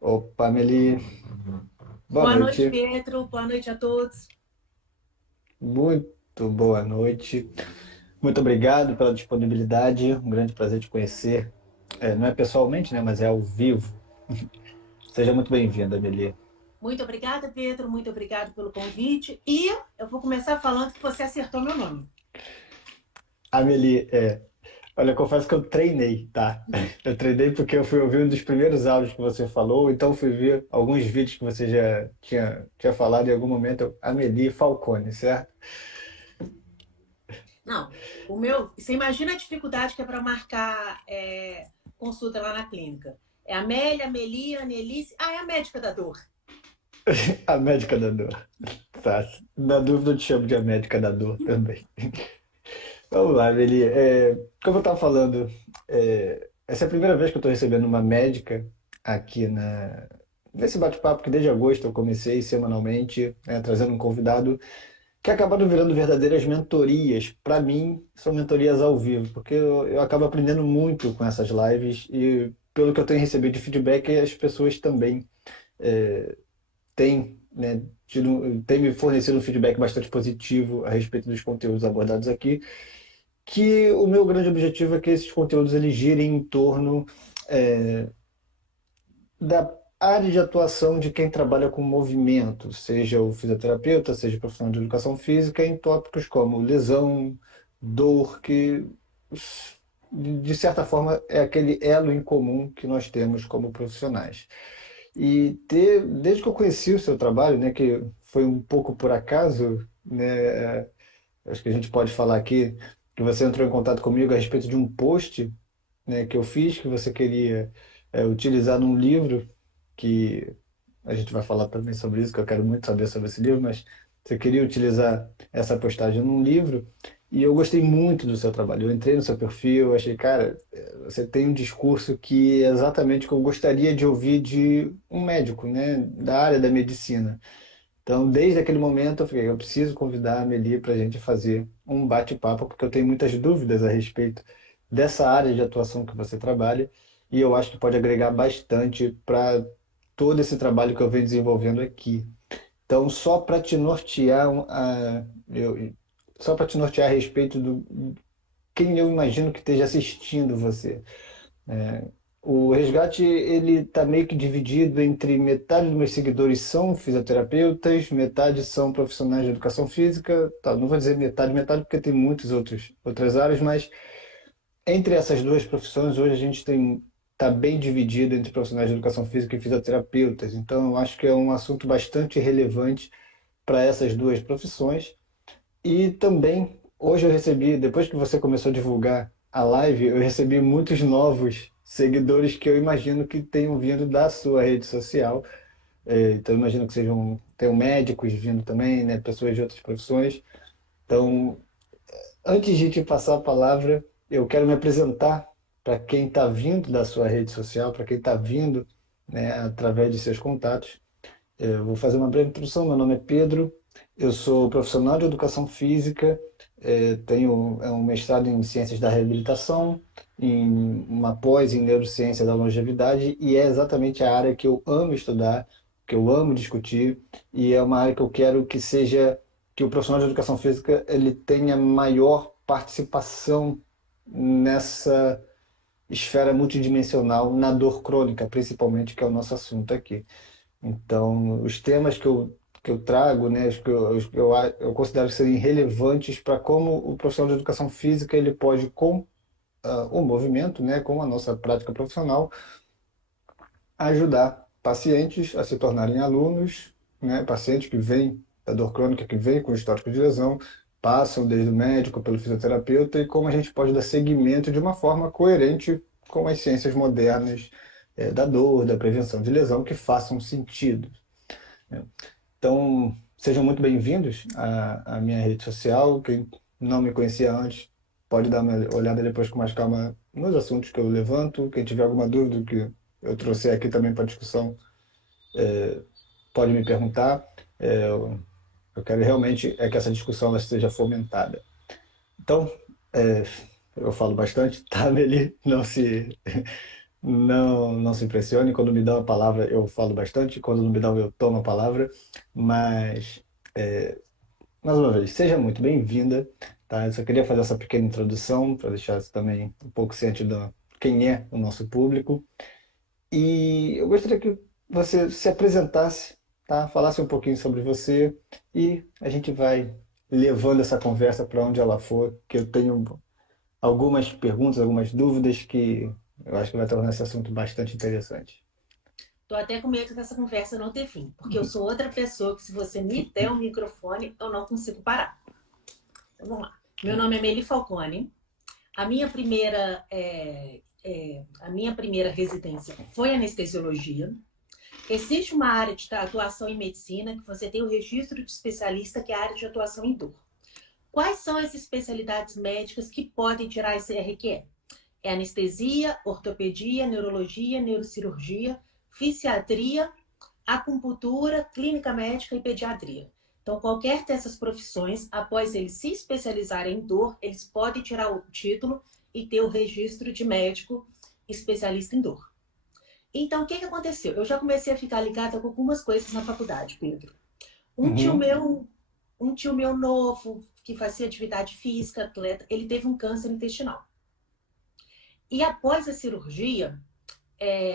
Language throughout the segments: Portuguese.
Opa, Amelie, boa Boa noite, noite, Pedro. Boa noite a todos. muito boa noite. Muito obrigado pela disponibilidade, um grande prazer te conhecer. Não é pessoalmente, né, mas é ao vivo. Seja muito bem-vinda, Amelie. Muito obrigada, Pedro. Muito obrigado pelo convite. E eu vou começar falando que você acertou meu nome. Amelie, olha, eu confesso que eu treinei, tá? Eu treinei porque eu fui ouvir um dos primeiros áudios que você falou, então fui ver alguns vídeos que você já tinha falado em algum momento. Amelie Falcone, certo? Não, o meu. Você imagina a dificuldade que é para marcar consulta lá na clínica. É Amélia, Amelia, Anelice. Ah, é a médica da dor. A médica da dor. Tá. Na dúvida, eu te chamo de a médica da dor também. Vamos lá, Veli. Como eu estava falando, essa é a primeira vez que eu estou recebendo uma médica aqui nesse bate-papo, que desde agosto eu comecei semanalmente, né, trazendo um convidado, que acabaram virando verdadeiras mentorias. Para mim, são mentorias ao vivo, porque eu acabo aprendendo muito com essas lives e, pelo que eu tenho recebido de feedback, as pessoas também têm, né, têm me fornecido um feedback bastante positivo a respeito dos conteúdos abordados aqui, que o meu grande objetivo é que esses conteúdos eles girem em torno da área de atuação de quem trabalha com movimento, seja o fisioterapeuta, seja o profissional de educação física, em tópicos como lesão, dor, que de certa forma é aquele elo em comum que nós temos como profissionais. Desde que eu conheci o seu trabalho, né, que foi um pouco por acaso, né, acho que a gente pode falar aqui que você entrou em contato comigo a respeito de um post, né, que eu fiz, que você queria utilizar num livro, que a gente vai falar também sobre isso, que eu quero muito saber sobre esse livro, mas você queria utilizar essa postagem num livro, e eu gostei muito do seu trabalho. Eu entrei no seu perfil, achei, cara, você tem um discurso que é exatamente o que eu gostaria de ouvir de um médico, né, da área da medicina. Então, desde aquele momento, eu falei, eu preciso convidar a Amelie para a gente fazer um bate-papo, porque eu tenho muitas dúvidas a respeito dessa área de atuação que você trabalha, e eu acho que pode agregar bastante para todo esse trabalho que eu venho desenvolvendo aqui. Então, só para te nortear, só para te nortear a respeito do quem eu imagino que esteja assistindo você. O resgate ele está meio que dividido entre metade dos meus seguidores são fisioterapeutas, metade são profissionais de educação física. Tá, não vou dizer metade, metade, porque tem muitas outras áreas, mas entre essas duas profissões, hoje a gente está bem dividido entre profissionais de educação física e fisioterapeutas. Então, eu acho que é um assunto bastante relevante para essas duas profissões. E também, hoje eu recebi, depois que você começou a divulgar a live, eu recebi muitos novos seguidores que eu imagino que tenham vindo da sua rede social. Então, eu imagino que tenham médicos vindo também, né, pessoas de outras profissões. Então, antes de te passar a palavra, eu quero me apresentar para quem está vindo da sua rede social, para quem está vindo, né, através de seus contatos. Eu vou fazer uma breve introdução. Meu nome é Pedro, eu sou profissional de educação física, tenho um mestrado em ciências da reabilitação, em uma pós em neurociência da longevidade, e é exatamente a área que eu amo estudar, que eu amo discutir, e é uma área que eu quero que seja, que o profissional de educação física ele tenha maior participação nessa esfera multidimensional, na dor crônica, principalmente, que é o nosso assunto aqui. Então, os temas que eu trago, né, eu considero serem relevantes para como o profissional de educação física ele pode, com o movimento, né, com a nossa prática profissional, ajudar pacientes a se tornarem alunos, né, pacientes que vêm da dor crônica, que vêm com histórico de lesão, passam desde o médico, pelo fisioterapeuta, e como a gente pode dar seguimento de uma forma coerente com as ciências modernas, da dor, da prevenção de lesão, que façam sentido, né? Então, sejam muito bem-vindos à minha rede social. Quem não me conhecia antes, pode dar uma olhada depois com mais calma nos assuntos que eu levanto. Quem tiver alguma dúvida que eu trouxer aqui também para discussão, pode me perguntar. Eu quero realmente é que essa discussão ela seja fomentada. Então, é, eu falo bastante, tá, Meli? Não se, Não se impressione, quando me dão a palavra eu falo bastante, quando não me dão eu tomo a palavra, mas mais uma vez, seja muito bem-vinda, tá? Eu só queria fazer essa pequena introdução para deixar você também um pouco ciente de quem é o nosso público. E eu gostaria que você se apresentasse, tá? Falasse um pouquinho sobre você e a gente vai levando essa conversa para onde ela for, que eu tenho algumas perguntas, algumas dúvidas que eu acho que vai tornar esse assunto bastante interessante. Tô até com medo dessa conversa não ter fim, porque eu sou outra pessoa que se você me der um microfone, eu não consigo parar. Então, vamos lá. Meu nome é Meli Falcone. A minha primeira residência foi anestesiologia. Existe uma área de atuação em medicina que você tem o registro de especialista, que é a área de atuação em dor. Quais são as especialidades médicas que podem tirar esse RQE? É anestesia, ortopedia, neurologia, neurocirurgia, fisiatria, acupuntura, clínica médica e pediatria. Então, qualquer dessas profissões, após eles se especializarem em dor, eles podem tirar o título e ter o registro de médico especialista em dor. Então, o que aconteceu? Eu já comecei a ficar ligada com algumas coisas na faculdade, Pedro. Um tio Uhum, meu, um tio meu novo, que fazia atividade física, atleta, ele teve um câncer intestinal. E após a cirurgia,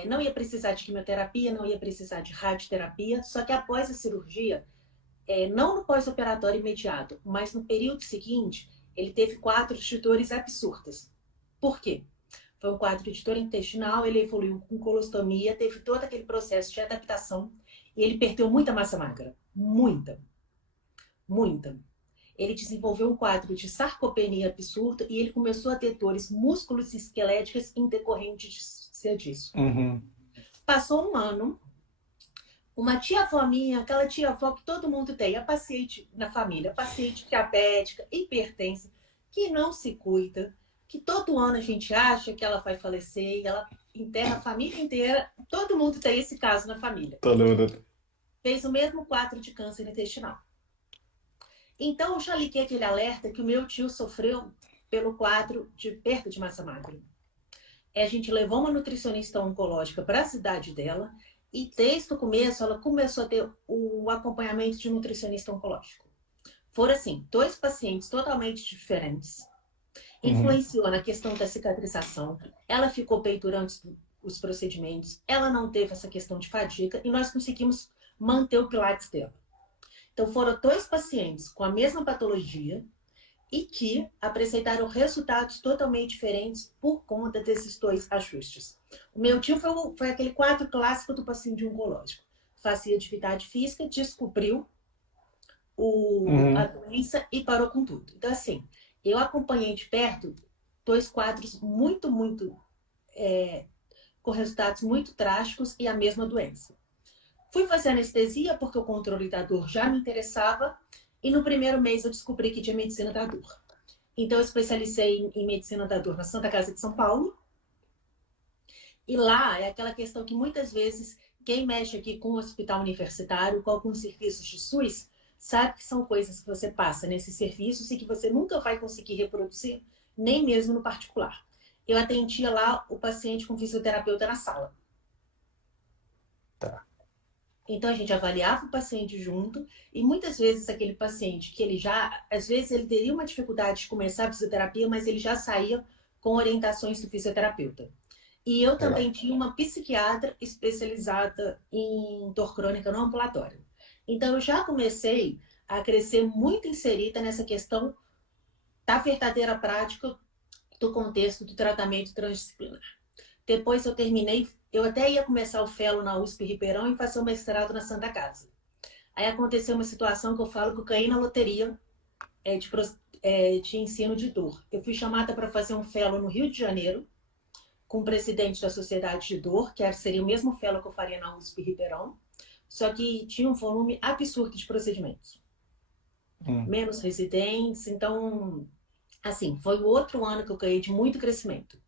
não ia precisar de quimioterapia, não ia precisar de radioterapia, só que após a cirurgia, não no pós-operatório imediato, mas no período seguinte, ele teve 4 de dores absurdas. Por quê? Foi um quadro de dor intestinal, ele evoluiu com colostomia, teve todo aquele processo de adaptação e ele perdeu muita massa magra. Muita, muita. Ele desenvolveu um quadro de sarcopenia absurda e ele começou a ter dores músculos e esqueléticas em decorrente disso. uhum. Passou um ano, uma tia-avó minha, aquela tia-avó que todo mundo tem, a paciente na família, a paciente diabética, hipertensa, que não se cuida, que todo ano a gente acha que ela vai falecer e ela enterra a família inteira. Todo mundo tem esse caso na família. Todo mundo. Fez o mesmo quadro de câncer intestinal. Então eu já liguei aquele alerta que o meu tio sofreu pelo quadro de perda de massa magra. A gente levou uma nutricionista oncológica para a cidade dela e desde o começo ela começou a ter o acompanhamento de nutricionista oncológico. Foram assim, 2 pacientes totalmente diferentes. Uhum. Influenciou na questão da cicatrização. Ela ficou bem durante os procedimentos. Ela não teve essa questão de fadiga e nós conseguimos manter o pilates dela. Então foram 2 pacientes com a mesma patologia e que apresentaram resultados totalmente diferentes por conta desses 2 ajustes. O meu tio foi aquele quadro clássico do paciente oncológico. Fazia atividade física, descobriu a Uhum. doença e parou com tudo. Então, assim, eu acompanhei de perto 2 quadros muito, com resultados muito trágicos e a mesma doença. Fui fazer anestesia porque o controle da dor já me interessava e no primeiro mês eu descobri que tinha medicina da dor. Então, eu especializei em medicina da dor na Santa Casa de São Paulo. E lá é aquela questão que muitas vezes quem mexe aqui com o hospital universitário, com alguns serviços de SUS, sabe que são coisas que você passa nesses serviços e que você nunca vai conseguir reproduzir, nem mesmo no particular. Eu atendia lá o paciente com fisioterapeuta na sala. Tá. Então a gente avaliava o paciente junto e muitas vezes aquele paciente que ele já, às vezes ele teria uma dificuldade de começar a fisioterapia, mas ele já saía com orientações do fisioterapeuta. E eu Legal. também tinha uma psiquiatra especializada em dor crônica no ambulatório. Então eu já comecei a crescer muito inserida nessa questão da verdadeira prática do contexto do tratamento transdisciplinar. Depois eu terminei, eu até ia começar o fellow na USP Ribeirão e fazer o mestrado na Santa Casa. Aí aconteceu uma situação que eu falo que eu caí na loteria de ensino de dor. Eu fui chamada para fazer um fellow no Rio de Janeiro, com o presidente da Sociedade de Dor, que seria o mesmo fellow que eu faria na USP Ribeirão, só que tinha um volume absurdo de procedimentos. Hum. Menos residentes, então, assim, foi o outro ano que eu ganhei de muito crescimento.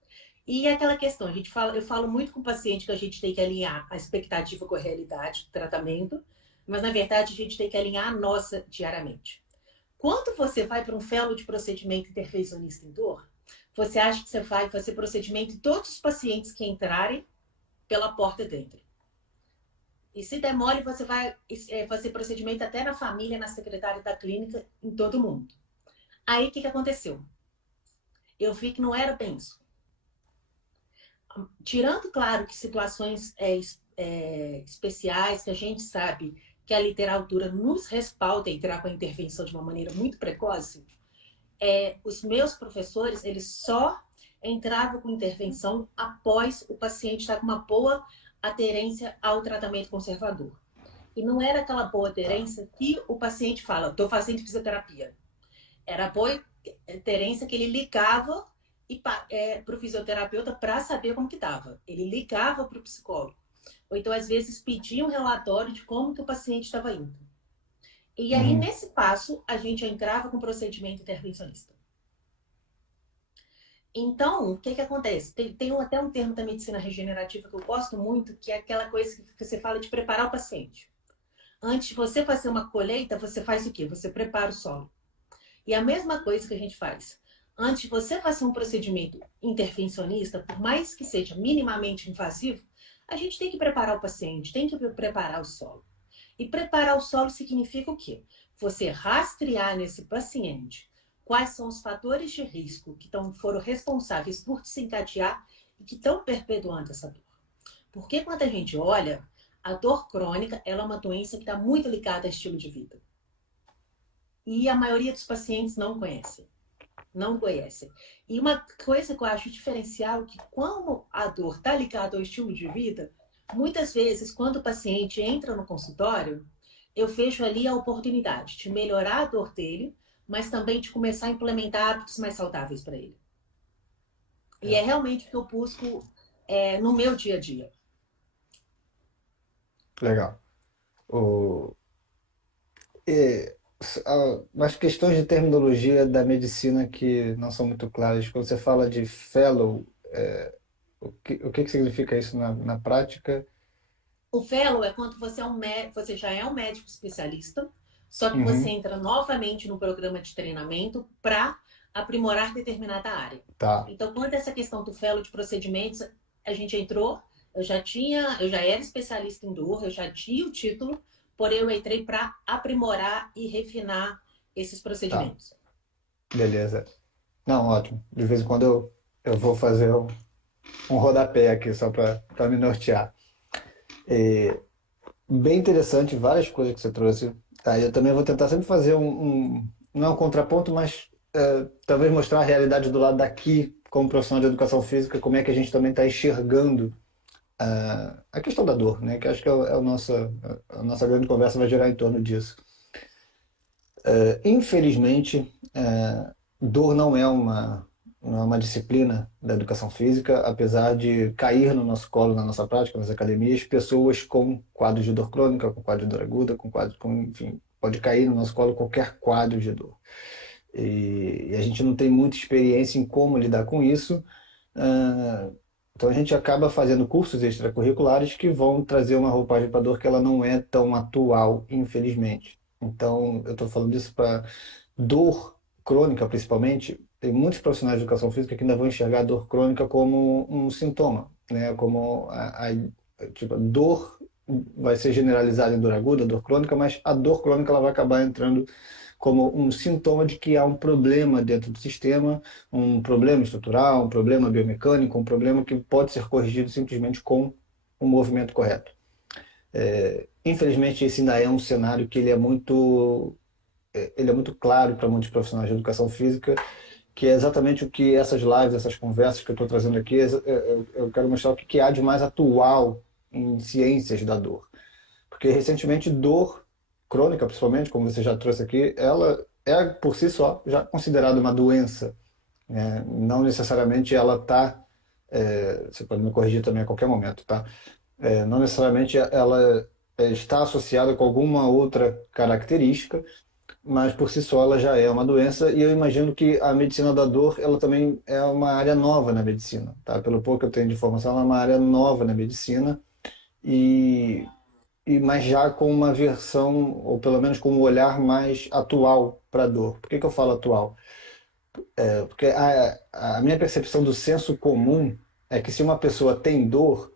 E aquela questão, eu falo muito com o paciente que a gente tem que alinhar a expectativa com a realidade do tratamento, mas na verdade a gente tem que alinhar a nossa diariamente. Quando você vai para um fellow de procedimento intervencionista em dor, você acha que você vai fazer procedimento em todos os pacientes que entrarem pela porta dentro. E se der mole, você vai fazer procedimento até na família, na secretária da clínica, em todo mundo. Aí, o que aconteceu? Eu vi que não era bem isso. Tirando, claro, que situações especiais, que a gente sabe que a literatura nos respalda a entrar com a intervenção de uma maneira muito precoce, os meus professores, eles só entravam com intervenção após o paciente estar com uma boa aderência ao tratamento conservador. E não era aquela boa aderência que o paciente fala, estou fazendo fisioterapia. Era a boa aderência que ele ligava para o fisioterapeuta para saber como que estava. Ele ligava para o psicólogo. Ou então, às vezes, pedia um relatório de como que o paciente estava indo. E aí, Uhum. nesse passo, a gente entrava com procedimento intervencionista. Então, o que acontece? Tem até um termo da medicina regenerativa que eu gosto muito, que é aquela coisa que você fala de preparar o paciente. Antes de você fazer uma colheita, você faz o quê? Você prepara o solo. E a mesma coisa que a gente faz. Antes de você fazer um procedimento intervencionista, por mais que seja minimamente invasivo, a gente tem que preparar o paciente, tem que preparar o solo. E preparar o solo significa o quê? Você rastrear nesse paciente quais são os fatores de risco que foram responsáveis por desencadear e que estão perpetuando essa dor. Porque quando a gente olha, a dor crônica ela é uma doença que está muito ligada ao estilo de vida. E a maioria dos pacientes não conhece. Não conhece. E uma coisa que eu acho diferencial é que como a dor está ligada ao estilo de vida, muitas vezes, quando o paciente entra no consultório, eu vejo ali a oportunidade de melhorar a dor dele, mas também de começar a implementar hábitos mais saudáveis para ele. E é realmente o que eu busco no meu dia a dia. Legal. O, as questões de terminologia da medicina que não são muito claras. Quando você fala de fellow, o que significa isso na prática? O fellow é quando você já é um médico especialista, só que você Uhum. entra novamente no programa de treinamento para aprimorar determinada área. Tá. Então, quanto a essa questão do fellow de procedimentos, a gente entrou, eu já era especialista em dor, eu já tinha o título, porém eu entrei para aprimorar e refinar esses Tá. procedimentos. Beleza. Não, ótimo. De vez em quando eu vou fazer um rodapé aqui só para me nortear. Bem interessante, várias coisas que você trouxe. Tá, eu também vou tentar sempre fazer não é um contraponto, mas talvez mostrar a realidade do lado daqui, como profissional de educação física, como é que a gente também está enxergando a questão da dor, né? Que acho que a nossa grande conversa vai girar em torno disso. Infelizmente, dor não é uma disciplina da educação física, apesar de cair no nosso colo, na nossa prática, nas academias, pessoas com quadros de dor crônica, com quadro de dor aguda, enfim, pode cair no nosso colo qualquer quadro de dor. E a gente não tem muita experiência em como lidar com isso, então a gente acaba fazendo cursos extracurriculares que vão trazer uma roupagem para dor que ela não é tão atual, infelizmente. Então, eu estou falando isso para dor crônica, principalmente. Tem muitos profissionais de educação física que ainda vão enxergar a dor crônica como um sintoma, né? Como tipo, a dor vai ser generalizada em dor aguda, dor crônica, mas a dor crônica ela vai acabar entrando como um sintoma de que há um problema dentro do sistema, um problema estrutural, um problema biomecânico, um problema que pode ser corrigido simplesmente com o movimento correto. Infelizmente, esse ainda é um cenário que ele é muito claro para muitos profissionais de educação física, que é exatamente o que essas lives, essas conversas que eu estou trazendo aqui, eu quero mostrar o que há de mais atual em ciências da dor. Porque recentemente dor crônica, principalmente, como você já trouxe aqui, ela é por si só já considerada uma doença, né? Não necessariamente ela está, você pode me corrigir também a qualquer momento, tá? Não necessariamente ela está associada com alguma outra característica, mas por si só ela já é uma doença e eu imagino que a medicina da dor ela também é uma área nova na medicina, tá? Pelo pouco que eu tenho de informação, ela é uma área nova na medicina e mas já com uma versão, ou pelo menos com um olhar mais atual para a dor. Por que eu falo atual? Porque a minha percepção do senso comum é que se uma pessoa tem dor,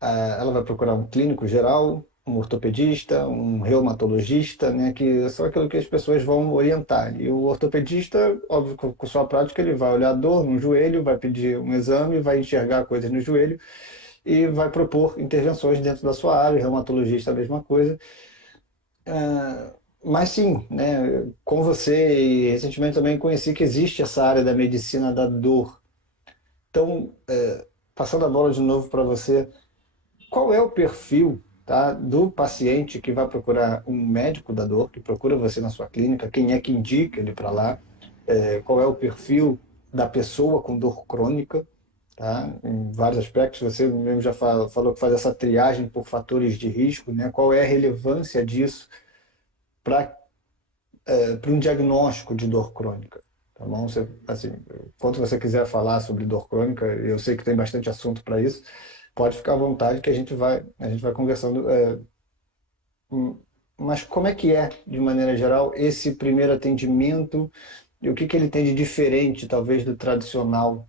ela vai procurar um clínico geral, um ortopedista, um reumatologista, né, que são aquilo que as pessoas vão orientar. E o ortopedista, óbvio, com sua prática, ele vai olhar a dor no joelho, vai pedir um exame, vai enxergar coisas no joelho e vai propor intervenções dentro da sua área. O reumatologista, a mesma coisa. Mas sim, né, com você e recentemente também conheci que existe essa área da medicina da dor. Então, passando a bola de novo para você, qual é o perfil, tá, do paciente que vai procurar um médico da dor, que procura você na sua clínica? Quem é que indica ele para lá? Qual é o perfil da pessoa com dor crônica? Tá? Em vários aspectos, você mesmo já falou que faz essa triagem por fatores de risco, né? Qual é a relevância disso para um diagnóstico de dor crônica? Tá bom? Você, assim, quando você quiser falar sobre dor crônica, eu sei que tem bastante assunto para isso, pode ficar à vontade que a gente vai conversando. Mas como é que é, de maneira geral, esse primeiro atendimento e o que que ele tem de diferente, talvez, do tradicional,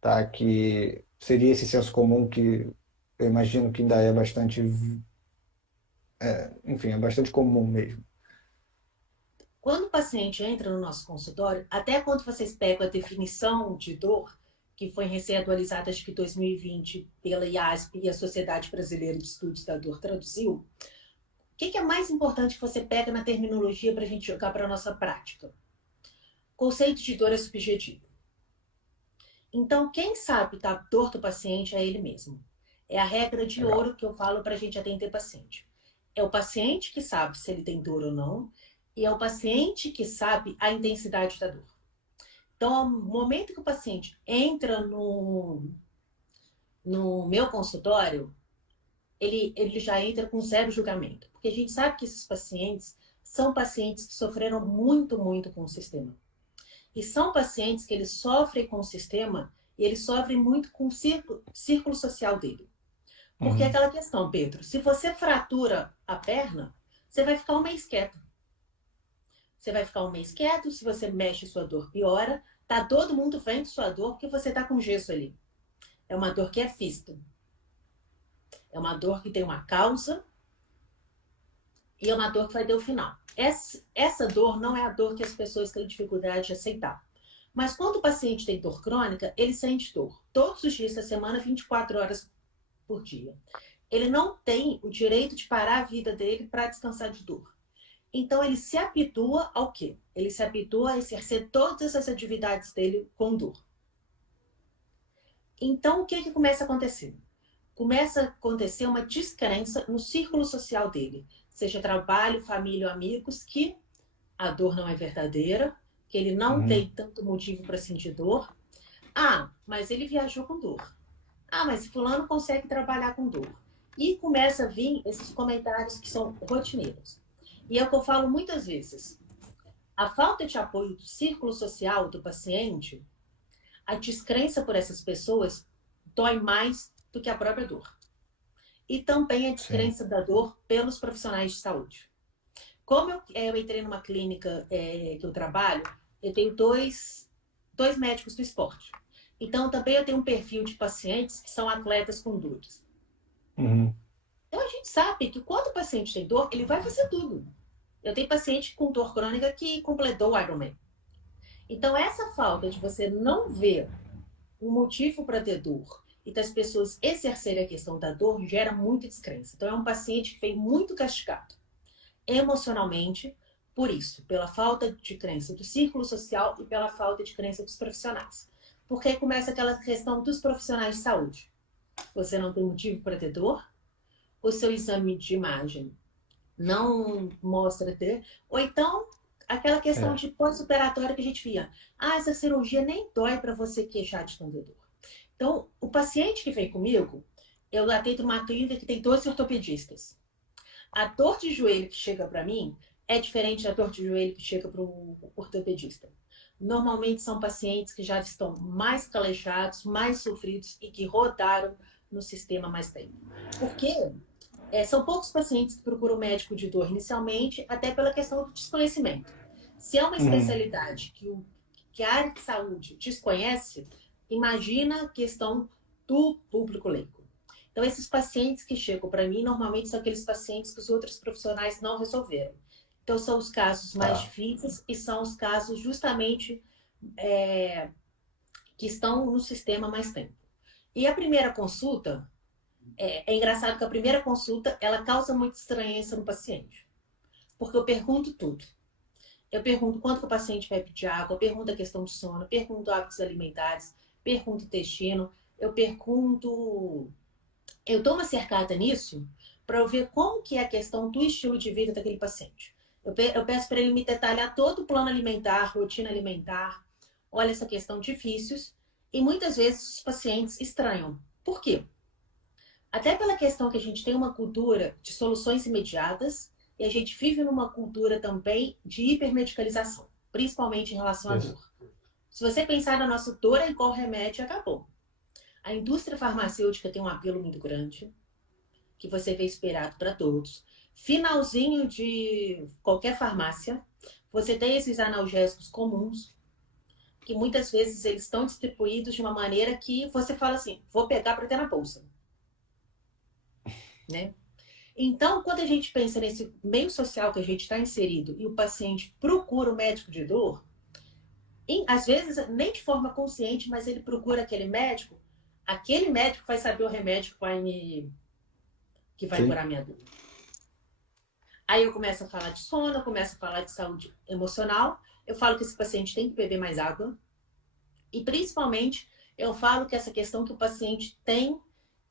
tá? Que seria esse senso comum que eu imagino que ainda é bastante, enfim, é bastante comum mesmo. Quando o paciente entra no nosso consultório, até quando vocês pegam a definição de dor, que foi recém-atualizada, acho que em 2020, pela IASP e a Sociedade Brasileira de Estudos da Dor traduziu, o que é mais importante que você pega na terminologia para a gente jogar para a nossa prática? Conceito de dor é subjetivo. Então, quem sabe da dor do paciente é ele mesmo. É a regra de Legal. ouro que eu falo para a gente atender paciente. É o paciente que sabe se ele tem dor ou não, e é o paciente que sabe a intensidade da dor. Então, no momento que o paciente entra no meu consultório, ele já entra com zero julgamento. Porque a gente sabe que esses pacientes são pacientes que sofreram muito, muito com o sistema. E são pacientes que eles sofrem com o sistema e eles sofrem muito com o círculo social dele. Porque é Uhum. aquela questão, Pedro, se você fratura a perna, você vai ficar um mês quieto. Você vai ficar um mês quieto, se você mexe, sua dor piora. Tá todo mundo vendo sua dor porque você tá com gesso ali. É uma dor que é fístula. É uma dor que tem uma causa e é uma dor que vai ter o final. Essa dor não é a dor que as pessoas têm dificuldade de aceitar. Mas quando o paciente tem dor crônica, ele sente dor todos os dias da semana, 24 horas por dia. Ele não tem o direito de parar a vida dele para descansar de dor. Então ele se habitua ao quê? Ele se habitua a exercer todas as atividades dele com dor. Então o que que começa a acontecer? Começa a acontecer uma descrença no círculo social dele, seja trabalho, família ou amigos, que a dor não é verdadeira, que ele não Uhum. tem tanto motivo para sentir dor. Ah, mas ele viajou com dor. Ah, mas fulano consegue trabalhar com dor. E começa a vir esses comentários que são rotineiros. E é o que eu falo muitas vezes. A falta de apoio do círculo social do paciente, a descrença por essas pessoas dói mais do que a própria dor. E também a Sim. descrença da dor pelos profissionais de saúde. Como eu entrei numa clínica que eu trabalho, eu tenho dois médicos do esporte. Então, também eu tenho um perfil de pacientes que são atletas com dores. Uhum. Então, a gente sabe que quando o paciente tem dor, ele vai fazer tudo. Eu tenho paciente com dor crônica que completou o Ironman. Então, essa falta de você não ver um motivo para ter dor e das pessoas exercerem a questão da dor gera muita descrença. Então, é um paciente que vem muito castigado emocionalmente por isso, pela falta de crença do círculo social e pela falta de crença dos profissionais. Porque aí começa aquela questão dos profissionais de saúde. Você não tem motivo para ter dor? O seu exame de imagem não mostra ter? Ou então, aquela questão É. de pós-operatório que a gente via. Ah, essa cirurgia nem dói para você queixar de tanta dor. Então, o paciente que vem comigo, eu atendo uma clínica que tem 12 ortopedistas. A dor de joelho que chega para mim é diferente da dor de joelho que chega para um ortopedista. Normalmente são pacientes que já estão mais calejados, mais sofridos e que rodaram no sistema mais tempo. Porque são poucos pacientes que procuram médico de dor inicialmente, até pela questão do desconhecimento. Se é uma Uhum. especialidade que a área de saúde desconhece, imagina a questão do público leigo. Então, esses pacientes que chegam para mim, normalmente são aqueles pacientes que os outros profissionais não resolveram. Então, são os casos mais Tá. difíceis e são os casos justamente que estão no sistema há mais tempo. E a primeira consulta, é engraçado que a primeira consulta, ela causa muita estranheza no paciente. Porque eu pergunto tudo. Eu pergunto quanto que o paciente vai pedir água, eu pergunto a questão de sono, eu pergunto hábitos alimentares, pergunto intestino, eu pergunto... Eu dou uma cercada nisso para eu ver como que é a questão do estilo de vida daquele paciente. Eu peço para ele me detalhar todo o plano alimentar, rotina alimentar, olha essa questão de vícios, e muitas vezes os pacientes estranham. Por quê? Até pela questão que a gente tem uma cultura de soluções imediatas e a gente vive numa cultura também de hipermedicalização, principalmente em relação à Isso. dor. Se você pensar na nossa dor é igual remédio, acabou. A indústria farmacêutica tem um apelo muito grande, que você vê esperado para todos. Finalzinho de qualquer farmácia, você tem esses analgésicos comuns, que muitas vezes eles estão distribuídos de uma maneira que você fala assim, vou pegar para ter na bolsa, né? Então, quando a gente pensa nesse meio social que a gente está inserido e o paciente procura o médico de dor, às vezes nem de forma consciente, mas ele procura aquele médico vai saber o remédio que vai Sim. curar minha dor. Aí eu começo a falar de sono, eu começo a falar de saúde emocional, eu falo que esse paciente tem que beber mais água e principalmente eu falo que essa questão que o paciente tem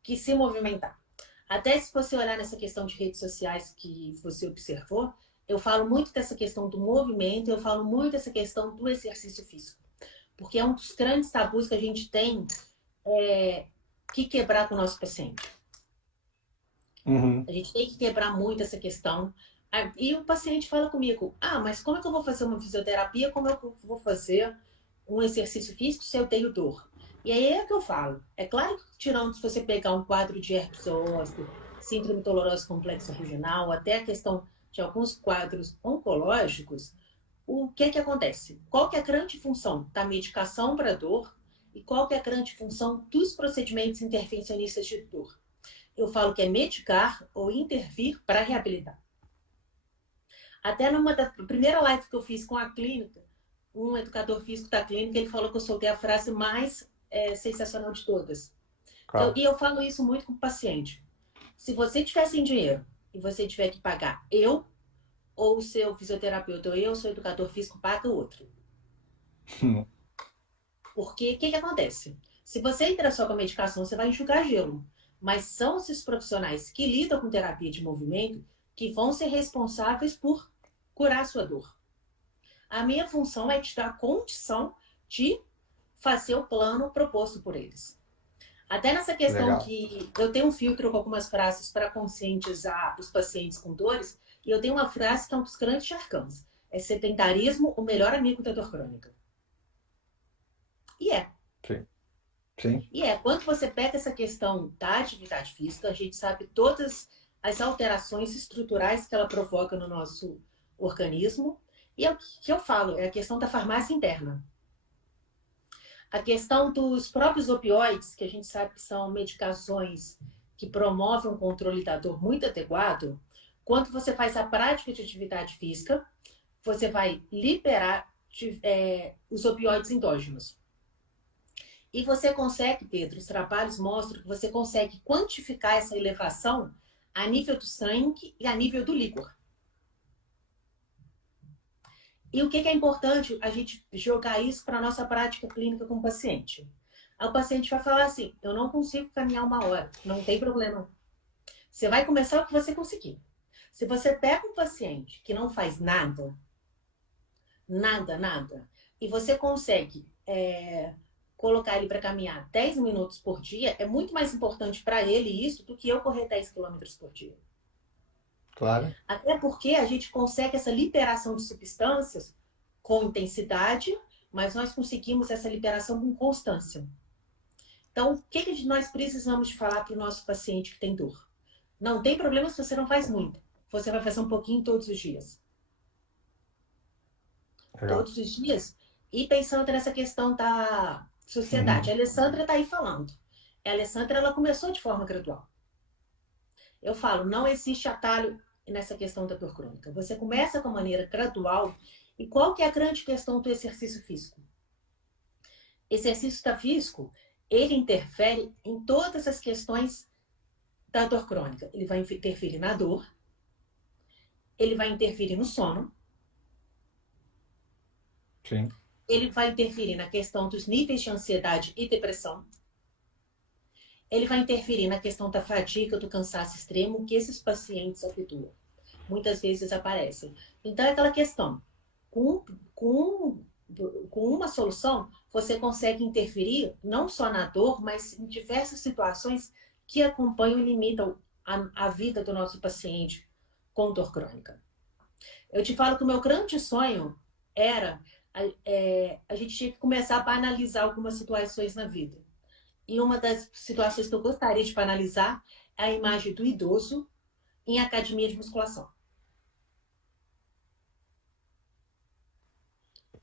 que se movimentar. Até se você olhar nessa questão de redes sociais que você observou, eu falo muito dessa questão do movimento, eu falo muito dessa questão do exercício físico. Porque é um dos grandes tabus que a gente tem que quebrar com o nosso paciente. Uhum. A gente tem que quebrar muito essa questão. E o paciente fala comigo, mas como é que eu vou fazer uma fisioterapia? Como é que eu vou fazer um exercício físico se eu tenho dor? E aí é que eu falo. É claro que, tirando se você pegar um quadro de herpes zoster, síndrome dolorosa complexa regional, até a questão de alguns quadros oncológicos, o que é que acontece? Qual que é a grande função da medicação para dor e qual que é a grande função dos procedimentos intervencionistas de dor? Eu falo que é medicar ou intervir para reabilitar. Até numa da primeira live que eu fiz com a clínica, um educador físico da clínica, ele falou que eu soltei a frase mais sensacional de todas. Claro. E eu falo isso muito com o paciente. Se você tiver sem dinheiro e você tiver que pagar eu, ou o seu fisioterapeuta, ou eu, o seu educador físico, paga o outro. Porque o que acontece? Se você entrar só com a medicação, você vai enxugar gelo. Mas são esses profissionais que lidam com terapia de movimento que vão ser responsáveis por curar a sua dor. A minha função é te dar condição de fazer o plano proposto por eles. Até nessa questão Legal. que eu tenho um filtro com algumas frases para conscientizar os pacientes com dores, e eu tenho uma frase que é um dos grandes charcãs. É sedentarismo, o melhor amigo da dor crônica. E é. Sim. Sim. E quando você pega essa questão da atividade física, a gente sabe todas as alterações estruturais que ela provoca no nosso organismo. E é o que eu falo, é a questão da farmácia interna. A questão dos próprios opioides, que a gente sabe que são medicações que promovem um controle da dor muito adequado, quando você faz a prática de atividade física, você vai liberar os opioides endógenos. E você consegue, Pedro, os trabalhos mostram que você consegue quantificar essa elevação a nível do sangue e a nível do líquor. E o que é importante a gente jogar isso para a nossa prática clínica com o paciente? Aí o paciente vai falar assim, eu não consigo caminhar 1 hora, não tem problema. Você vai começar o que você conseguir. Se você pega um paciente que não faz nada, nada, e você consegue colocar ele para caminhar 10 minutos por dia, é muito mais importante para ele isso do que eu correr 10 quilômetros por dia. Claro. Até porque a gente consegue essa liberação de substâncias com intensidade, mas nós conseguimos essa liberação com constância. Então, o que nós precisamos de falar para o nosso paciente que tem dor? Não tem problema se você não faz muito. Você vai fazer um pouquinho todos os dias. Legal. Todos os dias. E pensando nessa questão da sociedade, a Uhum. Alessandra está aí falando. A Alessandra, ela começou de forma gradual. Eu falo, não existe atalho nessa questão da dor crônica. Você começa com a maneira gradual. E qual que é a grande questão do exercício físico? Exercício da físico, ele interfere em todas as questões da dor crônica. Ele vai interferir na dor, ele vai interferir no sono, Sim. ele vai interferir na questão dos níveis de ansiedade e depressão, ele vai interferir na questão da fadiga, do cansaço extremo que esses pacientes habituam. Muitas vezes aparecem. Então, é aquela questão. Com, com, com uma solução, você consegue interferir não só na dor, mas em diversas situações que acompanham e limitam a vida do nosso paciente com dor crônica. Eu te falo que o meu grande sonho era a gente tinha que começar a banalizar algumas situações na vida. E uma das situações que eu gostaria de banalizar é a imagem do idoso em academia de musculação.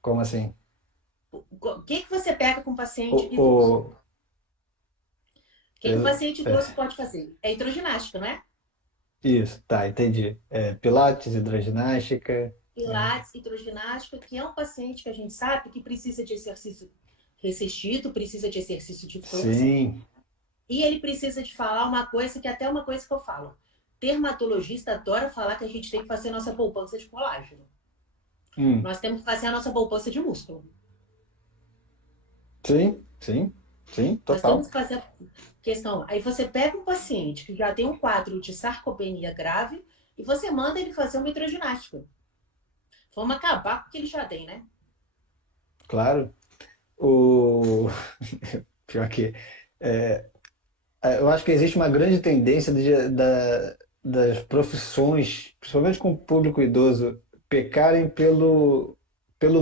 Como assim? O que você pega com um paciente O, idoso? o, O que um eu- paciente idoso pode fazer? É hidroginástica, não é? isso, tá, entendi. Pilates, hidroginástica, né? Pilates, hidroginástica, que é um paciente que a gente sabe que precisa de exercício resistido, precisa de exercício de força, Sim. e ele precisa de falar uma coisa que até uma coisa que eu falo. Dermatologista adora falar que a gente tem que fazer nossa poupança de colágeno. Hum. Nós temos que fazer a nossa poupança de músculo. Sim, sim, sim, Nós temos total. que fazer a questão. Aí você pega um paciente que já tem um quadro de sarcopenia grave e você manda ele fazer uma hidroginástica. Vamos acabar com o que ele já tem, né? Claro. O... Pior que. é, eu acho que existe uma grande tendência das profissões, principalmente com o público idoso, pecarem pelo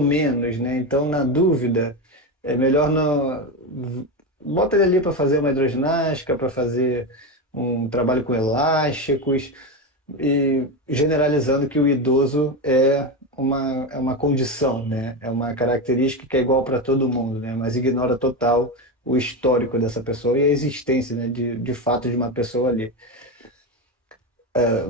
menos, né? Então, na dúvida, é melhor não. Bota ele ali para fazer uma hidroginástica, para fazer um trabalho com elásticos, e generalizando que o idoso é uma condição, né? É uma característica que é igual para todo mundo, né? Mas ignora total o histórico dessa pessoa e a existência, né, de fato de uma pessoa ali.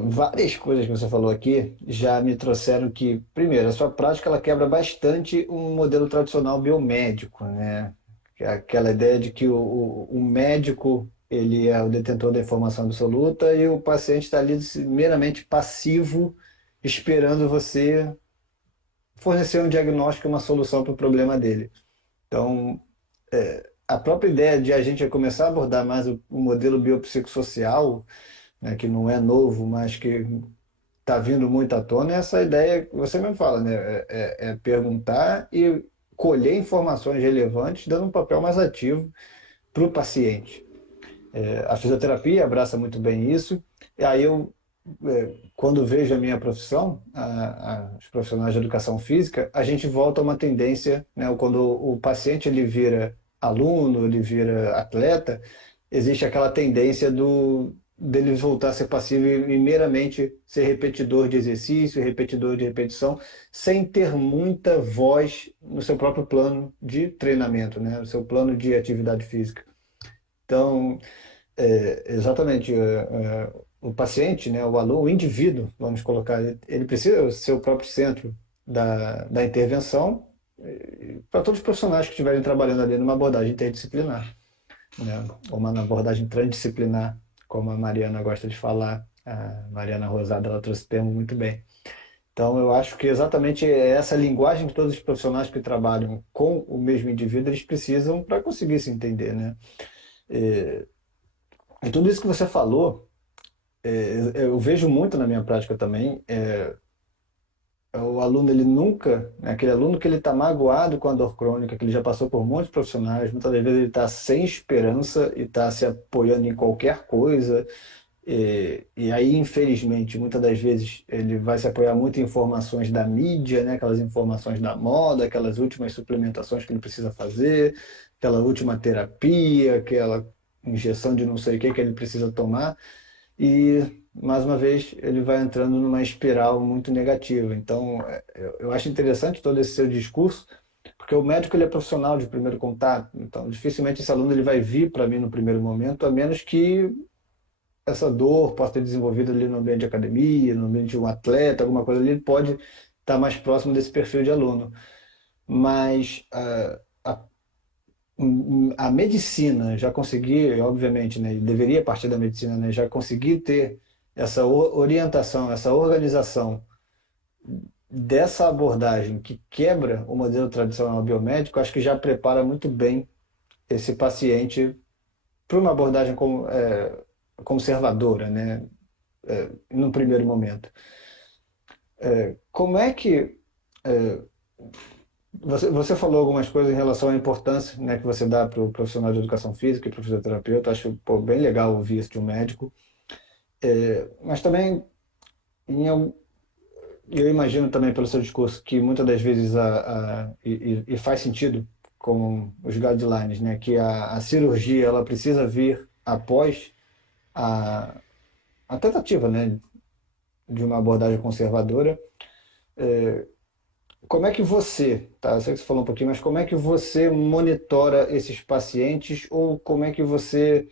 Várias coisas que você falou aqui já me trouxeram que, primeiro, a sua prática ela quebra bastante um modelo tradicional biomédico, né? Que é aquela ideia de que o médico ele é o detentor da informação absoluta e o paciente está ali meramente passivo, esperando você fornecer um diagnóstico e uma solução para o problema dele. Então, a própria ideia de a gente começar a abordar mais o modelo biopsicossocial, né, que não é novo, mas que está vindo muito à tona, é essa ideia que você mesmo fala, né? É perguntar e colher informações relevantes, dando um papel mais ativo para o paciente. A fisioterapia abraça muito bem isso, e aí quando vejo a minha profissão, os profissionais de educação física, a gente volta a uma tendência, né? Quando o paciente ele vira aluno, ele vira atleta, existe aquela tendência dele voltar a ser passivo e meramente ser repetidor de exercício, repetidor de repetição, sem ter muita voz no seu próprio plano de treinamento, né? No seu plano de atividade física. Então, exatamente. O paciente, né, o aluno, o indivíduo, vamos colocar, ele precisa ser o próprio centro da intervenção para todos os profissionais que estiverem trabalhando ali numa abordagem interdisciplinar, né, ou uma abordagem transdisciplinar, como a Mariana gosta de falar. A Mariana Rosada, ela trouxe o termo muito bem. Então, eu acho que exatamente essa linguagem que todos os profissionais que trabalham com o mesmo indivíduo, eles precisam para conseguir se entender, né? E tudo isso que você falou, eu vejo muito na minha prática também. O aluno, ele nunca, né, aquele aluno que ele está magoado com a dor crônica, que ele já passou por muitos profissionais, muitas das vezes ele está sem esperança e está se apoiando em qualquer coisa. E aí, infelizmente, muitas das vezes ele vai se apoiar muito em informações da mídia, né, aquelas informações da moda, aquelas últimas suplementações que ele precisa fazer, aquela última terapia, aquela injeção de não sei o que que ele precisa tomar. E, mais uma vez, ele vai entrando numa espiral muito negativa. Então, eu acho interessante todo esse seu discurso, porque Porque o médico ele é profissional de primeiro contato, então dificilmente esse aluno ele vai vir para mim no primeiro momento, a menos que essa dor possa ter desenvolvido ali no ambiente de academia, no ambiente de um atleta, alguma coisa ali, ele pode estar mais próximo desse perfil de aluno. Mas a medicina já conseguir, obviamente, né, deveria partir da medicina, né, já conseguir ter essa orientação, essa organização dessa abordagem que quebra o modelo tradicional biomédico, acho que já prepara muito bem esse paciente para uma abordagem conservadora, né, no primeiro momento. Como é que você falou algumas coisas em relação à importância, né, que você dá para o profissional de educação física e para o fisioterapeuta. Acho, pô, bem legal ouvir isso de um médico. Mas também, em eu imagino também pelo seu discurso que muitas das vezes e faz sentido com os guidelines, né, que a cirurgia ela precisa vir após a, a tentativa, né, de uma abordagem conservadora. Como é que você, tá? Eu sei que você falou um pouquinho, mas como é que você monitora esses pacientes ou como é que você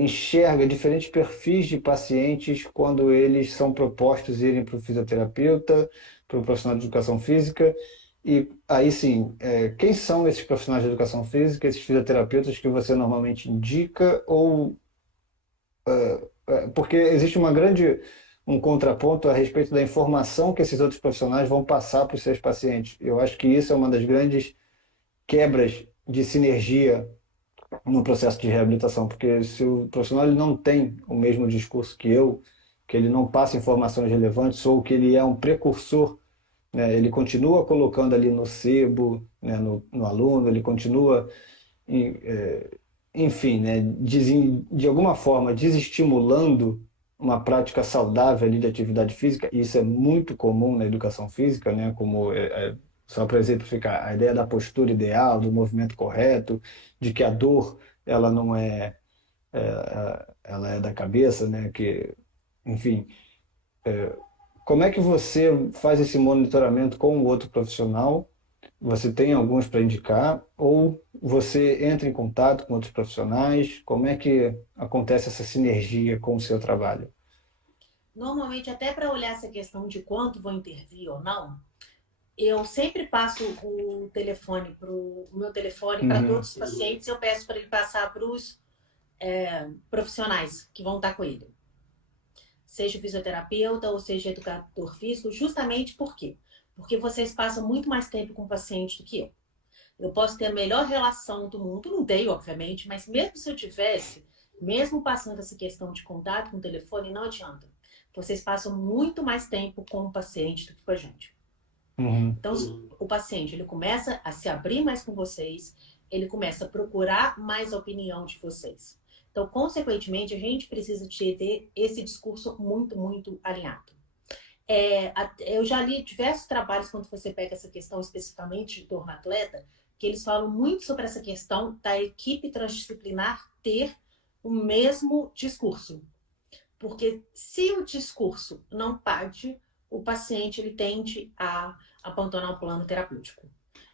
enxerga diferentes perfis de pacientes quando eles são propostos irem para o fisioterapeuta, para o profissional de educação física? E aí sim, quem são esses profissionais de educação física, esses fisioterapeutas que você normalmente indica ou porque existe um contraponto a respeito da informação que esses outros profissionais vão passar para os seus pacientes. Eu acho que isso é uma das grandes quebras de sinergia no processo de reabilitação, porque se o profissional ele não tem o mesmo discurso que ele não passa informações relevantes ou que ele é um precursor, né, ele continua colocando ali no sebo, né, no aluno, ele continua enfim, né, de alguma forma desestimulando uma prática saudável ali de atividade física, e isso é muito comum na educação física, né, como só para exemplificar, a ideia da postura ideal, do movimento correto, de que a dor ela não ela é da cabeça, né, que, enfim, como é que você faz esse monitoramento com o outro profissional? Você tem alguns para indicar ou você entra em contato com outros profissionais? Como é que acontece essa sinergia com o seu trabalho? Normalmente, até para olhar essa questão de quanto vou intervir ou não, eu sempre passo o meu telefone para Uhum. todos os pacientes, eu peço para ele passar para os profissionais que vão estar com ele. Seja fisioterapeuta ou seja educador físico, justamente por quê? Porque vocês passam muito mais tempo com o paciente do que eu. Eu posso ter a melhor relação do mundo, não tenho, obviamente, mas mesmo se eu tivesse, mesmo passando essa questão de contato com o telefone, não adianta. Vocês passam muito mais tempo com o paciente do que com a gente. Uhum. Então, o paciente ele começa a se abrir mais com vocês, ele começa a procurar mais a opinião de vocês. Então, consequentemente, a gente precisa ter esse discurso muito, muito alinhado. Eu já li diversos trabalhos quando você pega essa questão especificamente de dor no atleta, que eles falam muito sobre essa questão da equipe transdisciplinar ter o mesmo discurso. Porque se o discurso não parte, o paciente ele tende a abandonar o plano terapêutico.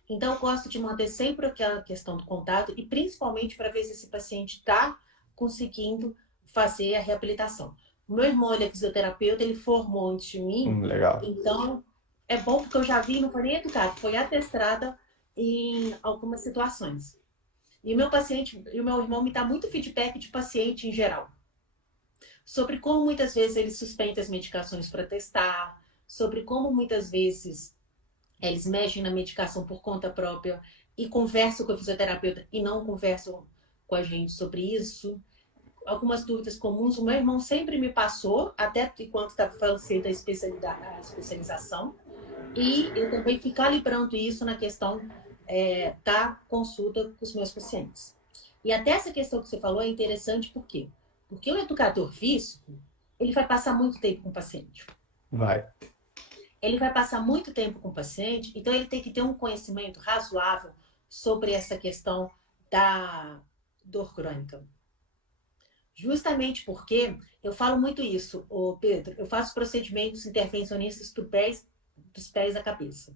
Então, eu gosto de manter sempre aquela questão do contato e principalmente para ver se esse paciente está conseguindo fazer a reabilitação. O meu irmão ele é fisioterapeuta, ele formou antes de mim, Legal. então é bom porque eu já vi, não foi nem educado, foi atestrada em algumas situações. E o meu paciente, e o meu irmão me dá muito feedback de paciente em geral sobre como muitas vezes eles suspendem as medicações para testar, sobre como muitas vezes eles mexem na medicação por conta própria e conversam com o fisioterapeuta e não conversam com a gente sobre isso. Algumas dúvidas comuns, o meu irmão sempre me passou, até enquanto estava fazendo a especialização, e eu também fico calibrando isso na questão da consulta com os meus pacientes. E até essa questão que você falou é interessante, por quê? Porque o educador físico, ele vai passar muito tempo com o paciente. Vai. Ele vai passar muito tempo com o paciente, então ele tem que ter um conhecimento razoável sobre essa questão da dor crônica. Justamente porque eu falo muito isso, Pedro, eu faço procedimentos intervencionistas dos pés à cabeça.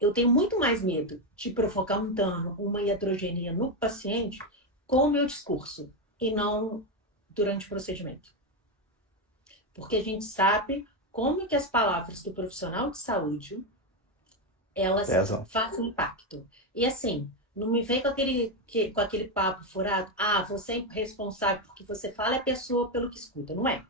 Eu tenho muito mais medo de provocar um dano, uma iatrogenia no paciente com o meu discurso e não durante o procedimento. Porque a gente sabe como que as palavras do profissional de saúde, elas Pesam. fazem impacto. E assim, não me vem com aquele papo furado, ah, você é responsável porque você fala é a pessoa pelo que escuta. Não é.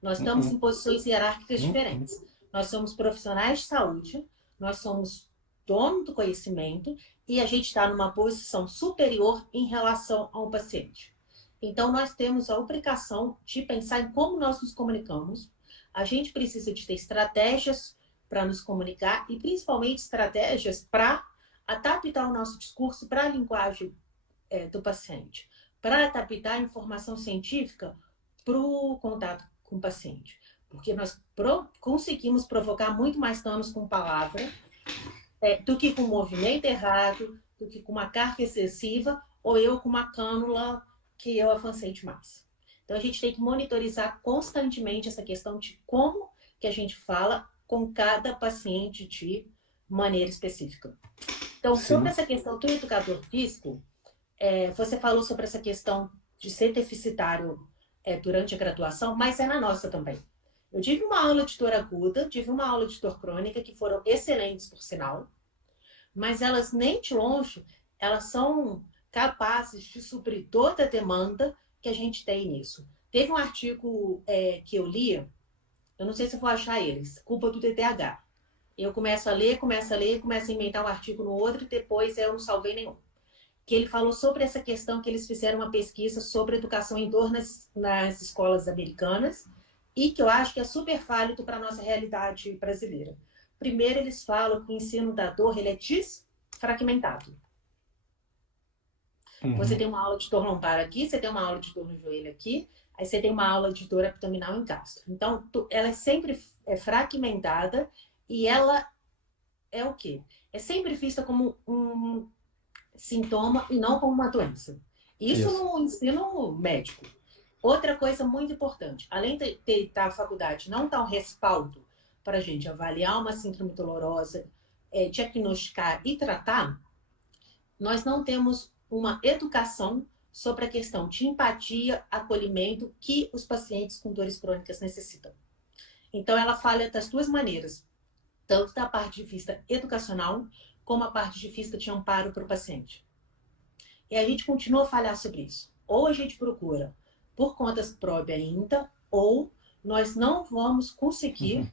Nós estamos em Uhum. posições hierárquicas Uhum. diferentes. Nós somos profissionais de saúde, nós somos dono do conhecimento e a gente está numa posição superior em relação a um paciente. Então, nós temos a obrigação de pensar em como nós nos comunicamos. A gente precisa de ter estratégias para nos comunicar e, principalmente, estratégias para adaptar o nosso discurso para a linguagem do paciente, para adaptar a informação científica para o contato com o paciente. Porque nós conseguimos provocar muito mais danos com palavra do que com movimento errado, do que com uma carga excessiva, ou eu com uma cânula que eu avancei demais. Então, a gente tem que monitorizar constantemente essa questão de como que a gente fala com cada paciente de maneira específica. Então, sobre Sim. essa questão do educador físico, você falou sobre essa questão de ser deficitário durante a graduação, mas é na nossa também. Eu tive uma aula de dor aguda, tive uma aula de dor crônica, que foram excelentes, por sinal, mas elas nem de longe, elas são capazes de suprir toda a demanda que a gente tem nisso. Teve um artigo que eu li, eu não sei se eu vou achar eles, culpa do TTAH. Eu começo a ler, começo a inventar um artigo no outro e depois eu não salvei nenhum. Que ele falou sobre essa questão que eles fizeram uma pesquisa sobre educação em dor nas escolas americanas e que eu acho que é super válido para a nossa realidade brasileira. Primeiro, eles falam que o ensino da dor ele é desfragmentado. Você Uhum. tem uma aula de dor lombar aqui, você tem uma aula de dor no joelho aqui, aí você tem uma aula de dor abdominal em gastro. Então, ela é sempre fragmentada e ela é o quê? É sempre vista como um sintoma e não como uma doença. Isso Isso. no ensino médico. Outra coisa muito importante, além de ter a faculdade não dar um respaldo para a gente avaliar uma síndrome dolorosa, diagnosticar e tratar, nós não temos uma educação sobre a questão de empatia, acolhimento que os pacientes com dores crônicas necessitam. Então, ela falha das duas maneiras, tanto da parte de vista educacional, como a parte de vista de amparo para o paciente. E a gente continua a falhar sobre isso. Ou a gente procura por conta própria ainda, ou nós não vamos conseguir,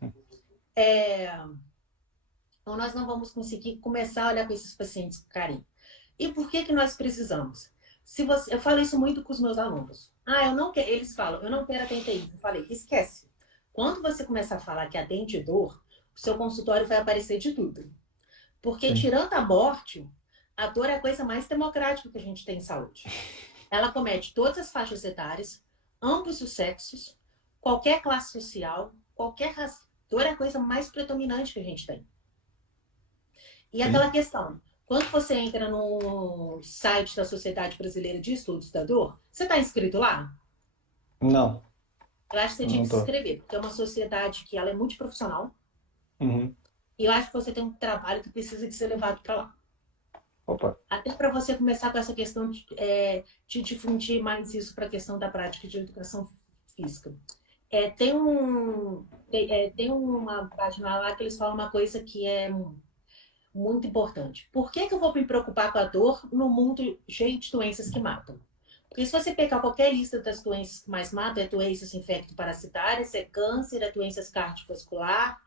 é, ou nós não vamos conseguir começar a olhar para esses pacientes com carinho. E por que que nós precisamos? Se você, eu falo isso muito com os meus alunos. Ah, eu não quero, eles falam, eu não quero atender isso. Eu falei, esquece. Quando você começar a falar que atende dor, o seu consultório vai aparecer de tudo. Porque Sim. tirando a morte, a dor é a coisa mais democrática que a gente tem em saúde. Ela comete todas as faixas etárias, ambos os sexos, qualquer classe social, qualquer raça. Dor é a coisa mais predominante que a gente tem. E Sim. aquela questão, quando você entra no site da Sociedade Brasileira de Estudos da Dor, você está inscrito lá? Não, Eu acho que você tinha não que se tô. inscrever, porque é uma sociedade que ela é multiprofissional Uhum. e eu acho que você tem um trabalho que precisa de ser levado para lá. Opa. Até para você começar com essa questão de difundir mais isso para a questão da prática de educação física. Tem uma página lá que eles falam uma coisa que é muito importante. Por que que eu vou me preocupar com a dor no mundo cheio de doenças que matam? Porque se você pegar qualquer lista das doenças que mais matam, é doenças infecto-parasitárias, é câncer, é doenças cardiovascular,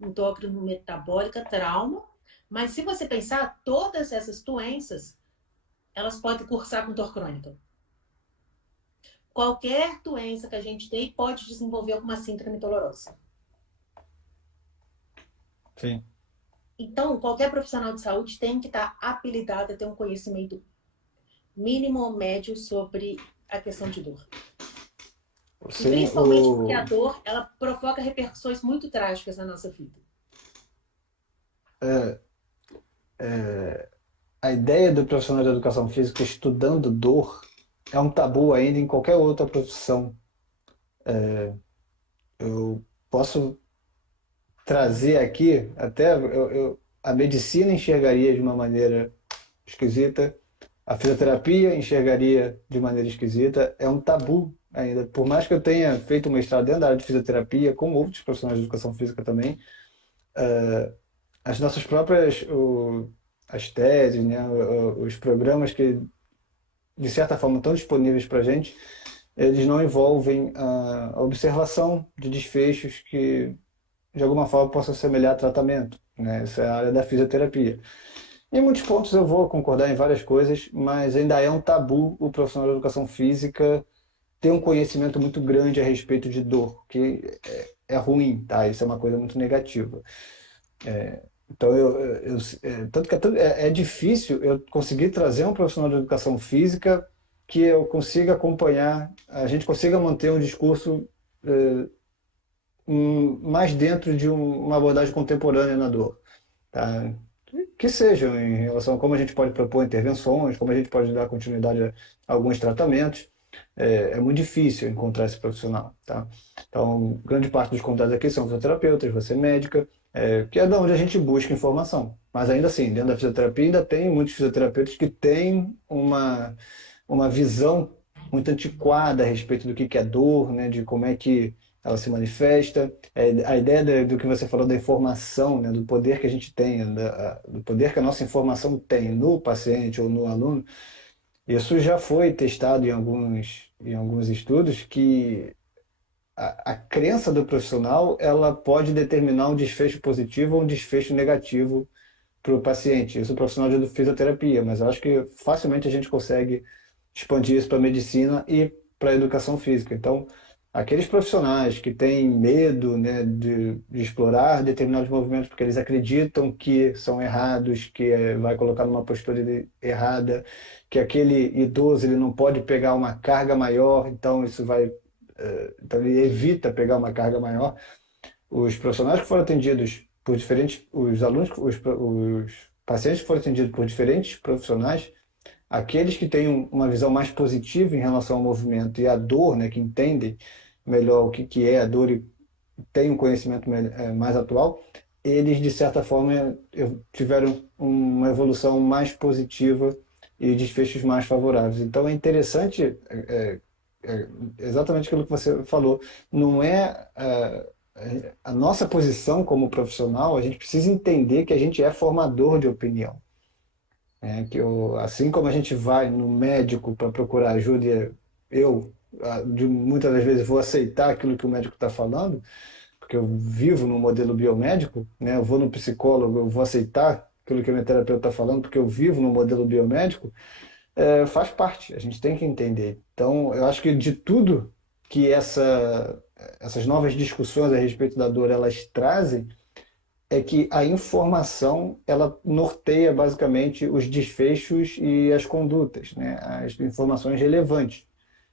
endócrino metabólica, trauma. Mas se você pensar, todas essas doenças, elas podem cursar com dor crônica. Qualquer doença que a gente tem pode desenvolver alguma síndrome dolorosa. Sim. Então, qualquer profissional de saúde tem que estar habilitado a ter um conhecimento mínimo ou médio sobre a questão de dor. E Sim, principalmente porque a dor, ela provoca repercussões muito trágicas na nossa vida. é, a ideia do profissional de educação física estudando dor é um tabu ainda em qualquer outra profissão. Eu posso trazer aqui, até a medicina enxergaria de uma maneira esquisita, a fisioterapia enxergaria de maneira esquisita, é um tabu ainda. Por mais que eu tenha feito um mestrado dentro da área de fisioterapia, com outros profissionais de educação física também, as nossas próprias as teses, né, os programas que de certa forma estão disponíveis para a gente, eles não envolvem a observação de desfechos que de alguma forma possam semelhar a tratamento, né? Essa é a área da fisioterapia. Em muitos pontos eu vou concordar em várias coisas, mas ainda é um tabu o profissional de educação física ter um conhecimento muito grande a respeito de dor, que é ruim, tá? Isso é uma coisa muito negativa. Então, tanto que é difícil eu conseguir trazer um profissional de educação física que eu consiga acompanhar, a gente consiga manter um discurso mais dentro de uma abordagem contemporânea na dor, tá? Que sejam em relação a como a gente pode propor intervenções, como a gente pode dar continuidade a alguns tratamentos. É muito difícil encontrar esse profissional, tá? Então, grande parte dos contatos aqui são fisioterapeutas, você é médica, que é da onde a gente busca informação. Mas ainda assim, dentro da fisioterapia ainda tem muitos fisioterapeutas que têm uma visão muito antiquada a respeito do que é dor, né, de como é que ela se manifesta. A ideia do que você falou da informação, né, do poder que a gente tem, do poder que a nossa informação tem no paciente ou no aluno, isso já foi testado em alguns estudos que a crença do profissional ela pode determinar um desfecho positivo ou um desfecho negativo para o paciente. Isso é o profissional de fisioterapia, mas eu acho que facilmente a gente consegue expandir isso para a medicina e para a educação física. Então, aqueles profissionais que têm medo, né, de explorar determinados movimentos porque eles acreditam que são errados, que vai colocar numa postura errada, que aquele idoso ele não pode pegar uma carga maior, então isso vai, então ele evita pegar uma carga maior. Os profissionais que foram atendidos por diferentes, os alunos, os pacientes que foram atendidos por diferentes profissionais, aqueles que têm uma visão mais positiva em relação ao movimento e à dor, né, que entendem melhor o que é a dor e têm um conhecimento mais atual, eles, de certa forma, tiveram uma evolução mais positiva e desfechos mais favoráveis. Então, é interessante, exatamente aquilo que você falou, não é a nossa posição como profissional, a gente precisa entender que a gente é formador de opinião. Assim como a gente vai no médico para procurar ajuda, e muitas das vezes vou aceitar aquilo que o médico está falando, porque eu vivo no modelo biomédico, né? Eu vou no psicólogo, eu vou aceitar aquilo que o meu terapeuta está falando, porque eu vivo no modelo biomédico, faz parte, a gente tem que entender. Então, eu acho que de tudo que essas novas discussões a respeito da dor elas trazem, é que a informação ela norteia basicamente os desfechos e as condutas, né? As informações relevantes.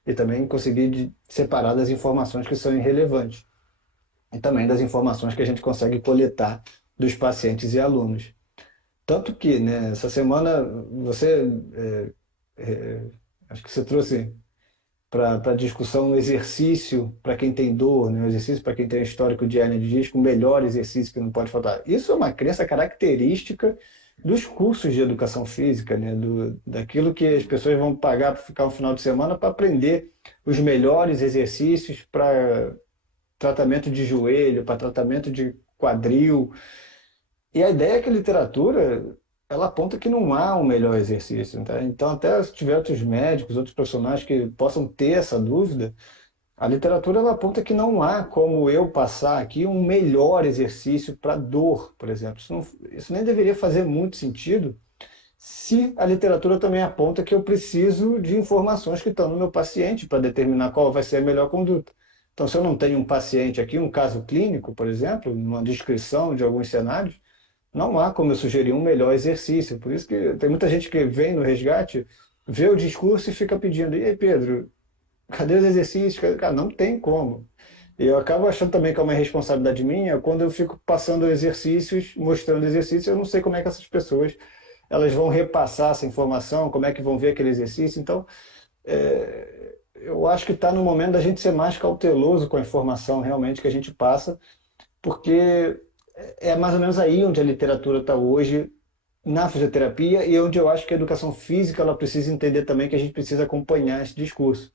E também conseguir separar das informações que são irrelevantes. E também das informações que a gente consegue coletar dos pacientes e alunos. Tanto que, né, essa semana acho que você trouxe para discussão um exercício para quem tem dor, né? Um exercício para quem tem histórico de hernia de disco, o melhor exercício que não pode faltar. Isso é uma crença característica dos cursos de educação física, né? Daquilo que as pessoas vão pagar para ficar um final de semana para aprender os melhores exercícios para tratamento de joelho, para tratamento de quadril. E a ideia é que a literatura ela aponta que não há um melhor exercício, tá? Então, até se tiver outros médicos, outros profissionais que possam ter essa dúvida, a literatura ela aponta que não há como eu passar aqui um melhor exercício para dor, por exemplo. Isso nem deveria fazer muito sentido se a literatura também aponta que eu preciso de informações que estão no meu paciente para determinar qual vai ser a melhor conduta. Então, se eu não tenho um paciente aqui, um caso clínico, por exemplo, uma descrição de alguns cenários, não há como eu sugerir um melhor exercício. Por isso que tem muita gente que vem no resgate, vê o discurso e fica pedindo: e aí, Pedro, cadê os exercícios? Cara, não tem como. E eu acabo achando também que é uma responsabilidade minha quando eu fico passando exercícios, mostrando exercícios, eu não sei como é que essas pessoas elas vão repassar essa informação, como é que vão ver aquele exercício. Então, eu acho que está no momento da gente ser mais cauteloso com a informação realmente que a gente passa, porque é mais ou menos aí onde a literatura está hoje na fisioterapia e onde eu acho que a educação física ela precisa entender também que a gente precisa acompanhar esse discurso.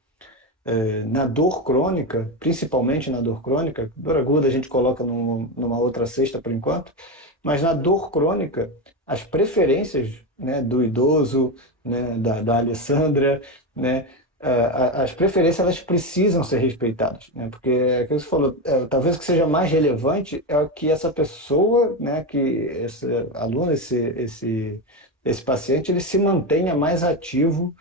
Na dor crônica, principalmente na dor crônica, dor aguda a gente coloca numa outra cesta por enquanto, mas na dor crônica, as preferências, né, do idoso, né, da Alessandra, né, as preferências elas precisam ser respeitadas, né, porque é o que você falou, talvez o que seja mais relevante é que essa pessoa, né, que esse aluno, esse paciente, ele se mantenha mais ativo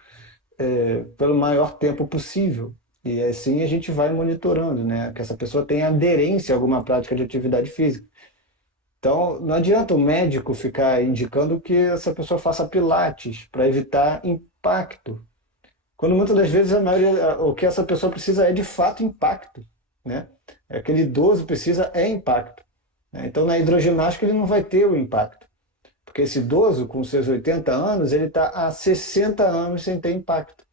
pelo maior tempo possível. E assim a gente vai monitorando, né? Que essa pessoa tenha aderência a alguma prática de atividade física. Então, não adianta o médico ficar indicando que essa pessoa faça pilates para evitar impacto. Quando muitas das vezes o que essa pessoa precisa é de fato impacto, né? Aquele idoso precisa é impacto, né? Então, na hidroginástica ele não vai ter o impacto. Porque esse idoso, com seus 80 anos, ele está há 60 anos sem ter impacto,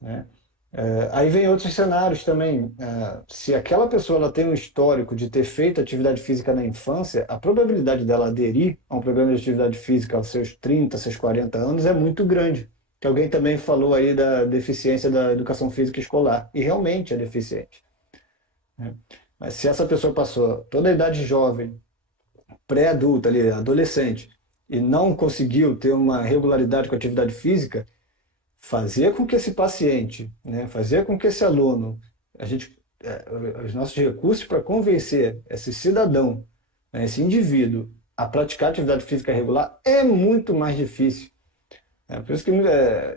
né? Aí vem outros cenários também. Se aquela pessoa ela tem um histórico de ter feito atividade física na infância, a probabilidade dela aderir a um programa de atividade física aos seus 30, seus 40 anos é muito grande. Que alguém também falou aí da deficiência da educação física escolar, e realmente é deficiente, né? Mas se essa pessoa passou toda a idade jovem, pré-adulta, ali, adolescente, e não conseguiu ter uma regularidade com a atividade física, fazer com que esse paciente, né, fazer com que esse aluno, a gente, os nossos recursos para convencer esse cidadão, né, esse indivíduo, a praticar atividade física regular é muito mais difícil. Por isso que,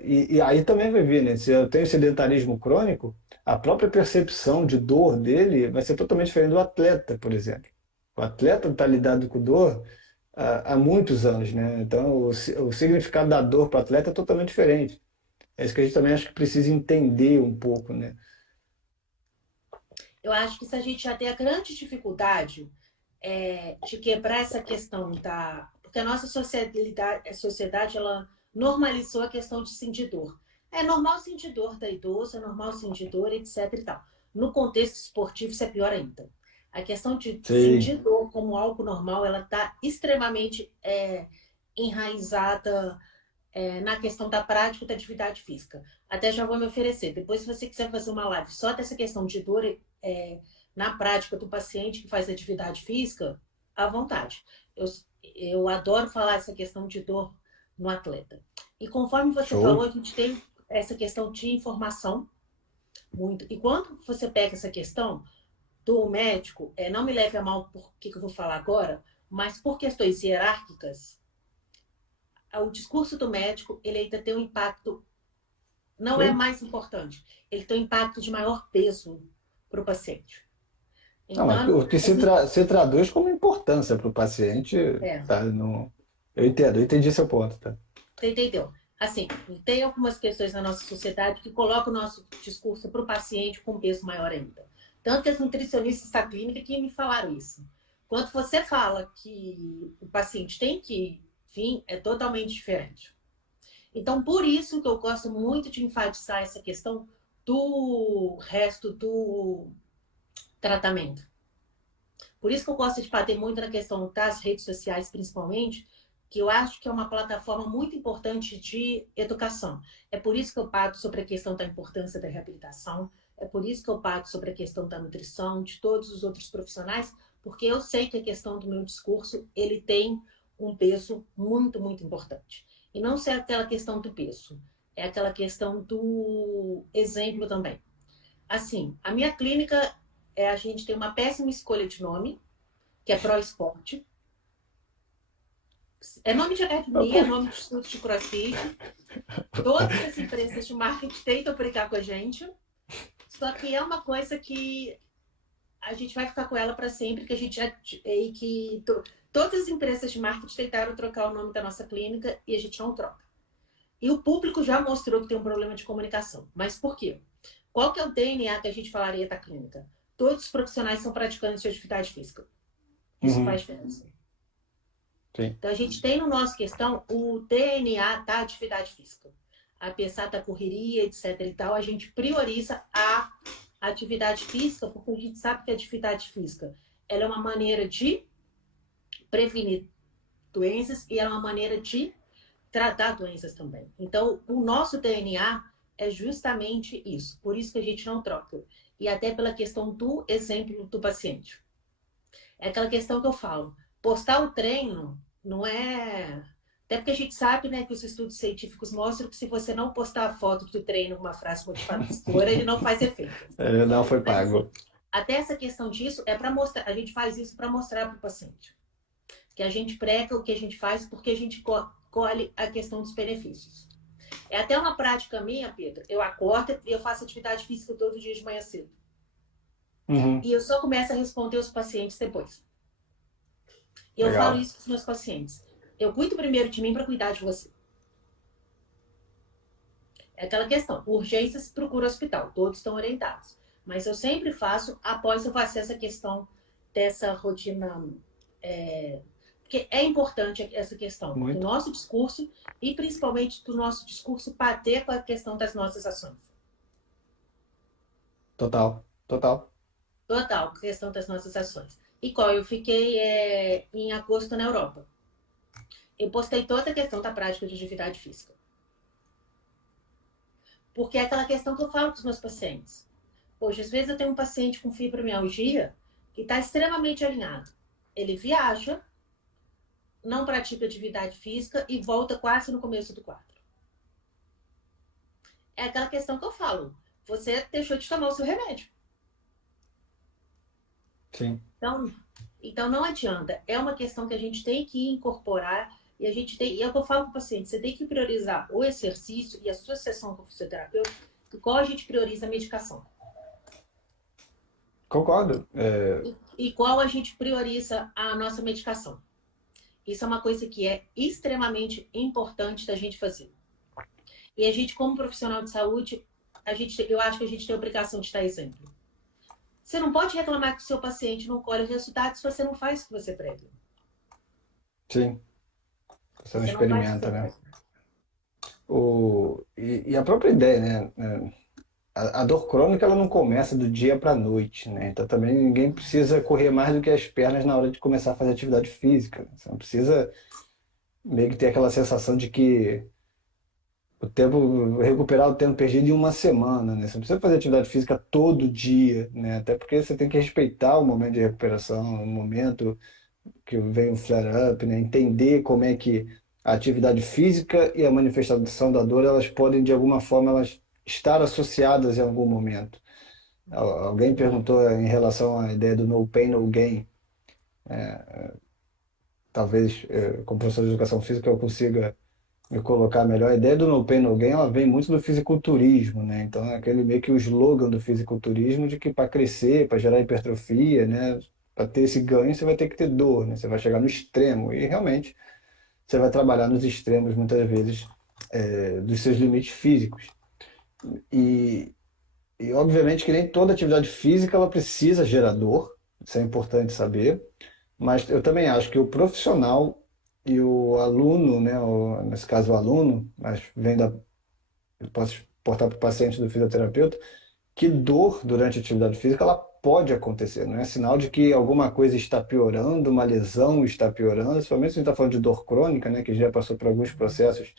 e aí também vai vir, né? Se eu tenho sedentarismo crônico, a própria percepção de dor dele vai ser totalmente diferente do atleta, por exemplo. O atleta está lidando com dor há muitos anos, né? Então, o significado da dor para o atleta é totalmente diferente. É isso que a gente também acho que precisa entender um pouco, né? Eu acho que se a gente já tem a grande dificuldade de quebrar essa questão da... Porque a nossa sociedade ela normalizou a questão de sentir dor. É normal sentir dor da idosa, é normal sentir dor, etc e tal. No contexto esportivo, isso é pior ainda. A questão de sentir Sim, dor como algo normal, ela está extremamente enraizada na questão da prática da atividade física. Até já vou me oferecer. Depois, se você quiser fazer uma live só dessa questão de dor na prática do paciente que faz atividade física, à vontade. Eu, eu adoro falar essa questão de dor no atleta. E conforme você falou, show. a gente tem essa questão de informação muito. E quando você pega essa questão do médico, não me leve a mal por que eu vou falar agora, mas por questões hierárquicas, o discurso do médico ele ainda tem um impacto, não é Show. mais importante, ele tem um impacto de maior peso para o paciente. Não, mas Então, o que se traduz como importância para o paciente, é, tá? Não, eu entendi seu ponto, tá? você entendeu? Assim, tem algumas questões na nossa sociedade que colocam o nosso discurso para o paciente com peso maior ainda. Tanto que as nutricionistas da clínica que me falaram isso. Quando você fala que o paciente tem que vir, é totalmente diferente. Então, por isso que eu gosto muito de enfatizar essa questão do resto do tratamento. Por isso que eu gosto de bater muito na questão das redes sociais, principalmente, que eu acho que é uma plataforma muito importante de educação. É por isso que eu pago sobre a questão da importância da reabilitação, é por isso que eu pago sobre a questão da nutrição, de todos os outros profissionais, porque eu sei que a questão do meu discurso, ele tem um peso muito, muito importante. E não só aquela questão do peso, é aquela questão do exemplo também. Assim, a minha clínica, a gente tem uma péssima escolha de nome, que é Pro Esporte. É nome de Mas, academia, pô, é nome de estudo de crossfit. Todas as empresas de marketing tentam brincar com a gente. Só que é uma coisa que a gente vai ficar com ela para sempre, que a gente todas as empresas de marketing tentaram trocar o nome da nossa clínica e a gente não troca. E o público já mostrou que tem um problema de comunicação. Mas por quê? Qual que é o DNA que a gente falaria da clínica? Todos os profissionais são praticantes de atividade física. Isso faz uhum, diferença. sim, Então, a gente tem no nosso questão o DNA da atividade física. Apesar da correria, etc. e tal, a gente prioriza a atividade física, porque a gente sabe que a atividade física ela é uma maneira de prevenir doenças e ela é uma maneira de tratar doenças também. Então, o nosso DNA é justamente isso. Por isso que a gente não troca. E até pela questão do exemplo do paciente. É aquela questão que eu falo. Postar o treino não é... Até porque a gente sabe, né, que os estudos científicos mostram que se você não postar a foto do treino com uma frase motivadora, ele não faz efeito. Não foi Mas assim, pago. até essa questão disso é para mostrar, a gente faz isso para mostrar para o paciente que a gente prega o que a gente faz porque a gente colhe a questão dos benefícios. É até uma prática minha, Pedro. Eu acordo e eu faço atividade física todo dia de manhã cedo. Uhum, E eu só começo a responder os pacientes depois. E eu falo legal. isso com os meus pacientes. Eu cuido primeiro de mim para cuidar de você. É aquela questão. Urgências, procura hospital. Todos estão orientados. Mas eu sempre faço após eu fazer essa questão dessa rotina. Porque é importante essa questão do Muito. nosso discurso e principalmente do nosso discurso bater com a questão das nossas ações. Total, total. Total, questão das nossas ações. E qual eu fiquei em agosto na Europa. Eu postei toda a questão da prática de atividade física. Porque é aquela questão que eu falo com os meus pacientes. Poxa, às vezes eu tenho um paciente com fibromialgia que está extremamente alinhado. Ele viaja, não pratica atividade física e volta quase no começo do quadro. É aquela questão que eu falo. Você deixou de tomar o seu remédio. Sim. Então não adianta. É uma questão que a gente tem que incorporar e a gente tem. E é o que eu falo para o paciente: você tem que priorizar o exercício e a sua sessão com o fisioterapeuta, igual a gente prioriza a medicação. Concordo. Igual a gente prioriza a nossa medicação. Isso é uma coisa que é extremamente importante da gente fazer. E a gente, como profissional de saúde, eu acho que a gente tem a obrigação de dar exemplo. Você não pode reclamar que o seu paciente não colhe resultados se você não faz o que você prega. Sim. Você Se não você não faz o que experimenta, você né? prega. E a própria ideia, né? A dor crônica ela não começa do dia para a noite, né? Então também ninguém precisa correr mais do que as pernas na hora de começar a fazer atividade física, né? Você não precisa meio que ter aquela sensação de que o tempo, recuperar o tempo perdido em uma semana, né? Você não precisa fazer atividade física todo dia, né? Até porque você tem que respeitar o momento de recuperação, o momento que vem o flare-up, né? Entender como é que a atividade física e a manifestação da dor, elas podem, de alguma forma, elas estar associadas em algum momento. Alguém perguntou em relação à ideia do no pain, no gain. Talvez, como professor de educação física, eu consiga me colocar melhor. A ideia do no pain, no gain, ela vem muito do fisiculturismo, né? Então, é aquele meio que o slogan do fisiculturismo de que para crescer, para gerar hipertrofia, né? Para ter esse ganho, você vai ter que ter dor, né? Você vai chegar no extremo. E realmente, você vai trabalhar nos extremos, muitas vezes, dos seus limites físicos. E, e, obviamente, que nem toda atividade física ela precisa gerar dor. Isso é importante saber. Mas eu também acho que o profissional e o aluno, né, nesse caso o aluno, mas vem da, eu posso portar para o paciente do fisioterapeuta, que dor durante a atividade física ela pode acontecer, não é sinal de que alguma coisa está piorando, uma lesão está piorando, principalmente se a gente está falando de dor crônica, né, que já passou por alguns processos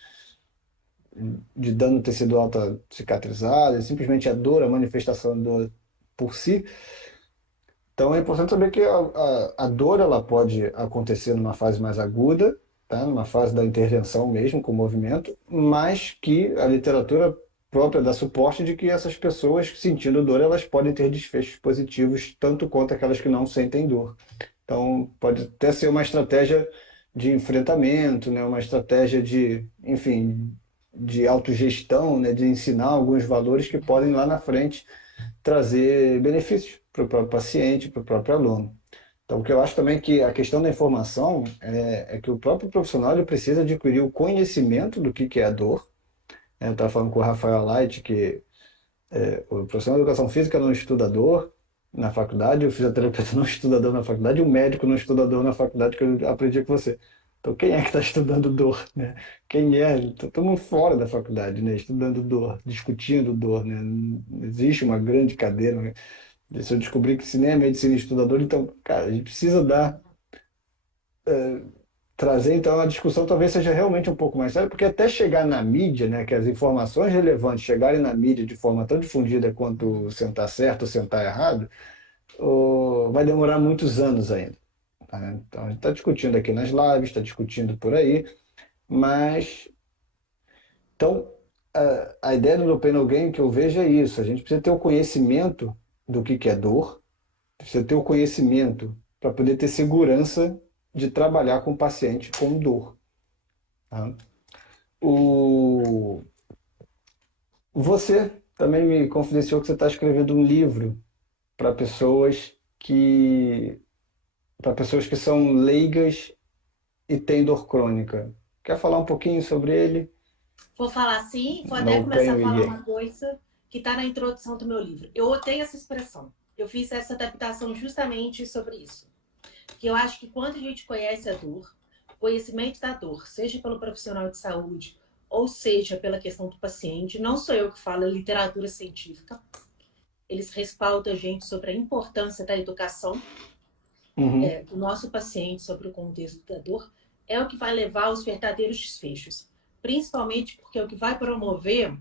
de dano tecidual alta cicatrizado, simplesmente a dor, a manifestação da dor por si. Então é importante saber que a dor ela pode acontecer numa fase mais aguda, tá? Numa fase da intervenção mesmo, com o movimento, mas que a literatura própria dá suporte de que essas pessoas sentindo dor, elas podem ter desfechos positivos, tanto quanto aquelas que não sentem dor. Então pode até ser uma estratégia de enfrentamento, né? Uma estratégia de, enfim, de autogestão, né? De ensinar alguns valores que podem lá na frente trazer benefícios para o próprio paciente, para o próprio aluno. Então, o que eu acho também que a questão da informação é que o próprio profissional ele precisa adquirir o conhecimento do que é a dor. Eu estava falando com o Rafael Light que o profissional de educação física não estuda dor na faculdade, o fisioterapeuta não estuda dor na faculdade, o médico não estuda dor na faculdade, que eu aprendi com você. Então, quem é que está estudando dor, né? Quem é? Estamos fora da faculdade, né? Estudando dor, discutindo dor, né? Não existe uma grande cadeira, né? Se eu descobrir que cinema é medicina estudador, então, cara, a gente precisa trazer então a discussão talvez seja realmente um pouco mais séria, porque até chegar na mídia, né, que as informações relevantes chegarem na mídia de forma tão difundida quanto sentar certo ou sentar errado, vai demorar muitos anos ainda. Tá? Então, a gente está discutindo aqui nas lives, está discutindo por aí, mas então a ideia do meu Pain Game que eu vejo é isso: a gente precisa ter o conhecimento do que é dor, precisa ter o conhecimento para poder ter segurança de trabalhar com o paciente com dor. Tá? O... Você também me confidenciou que você está escrevendo um livro para pessoas que são leigas e têm dor crônica. Quer falar um pouquinho sobre ele? Vou falar assim, vou até No começar Pain a We falar Gain. uma coisa que está na introdução do meu livro. Eu odeio essa expressão. Eu fiz essa adaptação justamente sobre isso. Que eu acho que quando a gente conhece a dor, conhecimento da dor, seja pelo profissional de saúde, ou seja pela questão do paciente, não sou eu que falo, é literatura científica. Eles respaldam a gente sobre a importância da educação Uhum. do nosso paciente sobre o contexto da dor, é o que vai levar aos verdadeiros desfechos. Principalmente porque é o que vai promover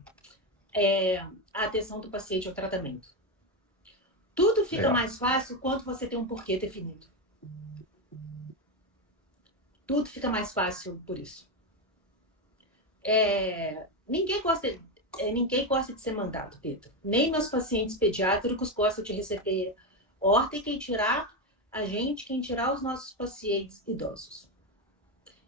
a atenção do paciente ao tratamento. Tudo fica Legal. mais fácil quando você tem um porquê definido. Tudo fica mais fácil por isso. Ninguém gosta de ser mandado, Pedro. Nem meus pacientes pediátricos gostam de receber ordem. Quem tirar os nossos pacientes idosos.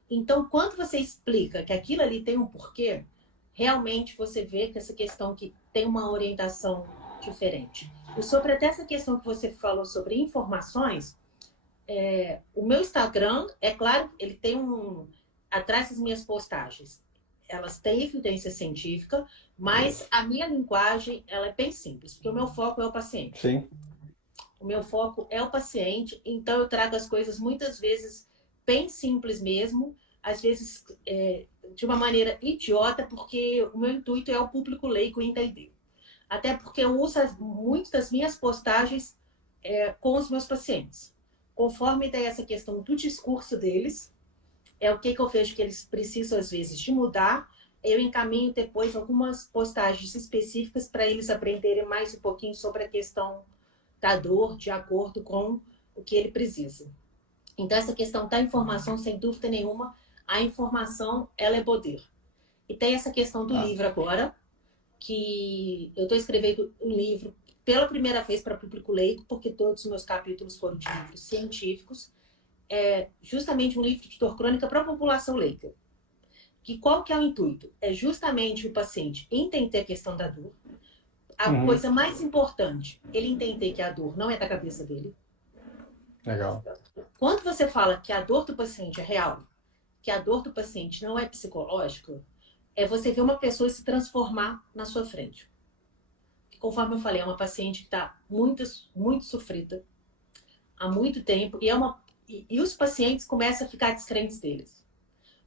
Então, quando você explica que aquilo ali tem um porquê, realmente você vê que essa questão que tem uma orientação diferente. E sobre até essa questão que você falou sobre informações, o meu Instagram, é claro, ele tem atrás das minhas postagens, elas têm evidência científica, mas a minha linguagem, ela é bem simples, porque o meu foco é o paciente. Sim. O meu foco é o paciente, então eu trago as coisas muitas vezes bem simples mesmo, às vezes de uma maneira idiota, porque o meu intuito é o público leigo entender. Até porque eu uso muitas das minhas postagens com os meus pacientes. Conforme tem essa questão do discurso deles, é o que eu vejo que eles precisam, às vezes, de mudar. Eu encaminho depois algumas postagens específicas para eles aprenderem mais um pouquinho sobre a questão da dor, de acordo com o que ele precisa. Então, essa questão da informação, sem dúvida nenhuma, a informação, ela é poder. E tem essa questão do Ah, livro agora, que eu estou escrevendo um livro pela primeira vez para público leigo, porque todos os meus capítulos foram de livros científicos, justamente um livro de dor crônica para a população leiga. Qual que é o intuito? É justamente o paciente entender a questão da dor. A uhum. coisa mais importante, ele entender que a dor não é da cabeça dele. Legal. Quando você fala que a dor do paciente é real, que a dor do paciente não é psicológica, é você ver uma pessoa se transformar na sua frente. Conforme eu falei, é uma paciente que está muito, muito sofrida há muito tempo e os pacientes começam a ficar descrentes deles.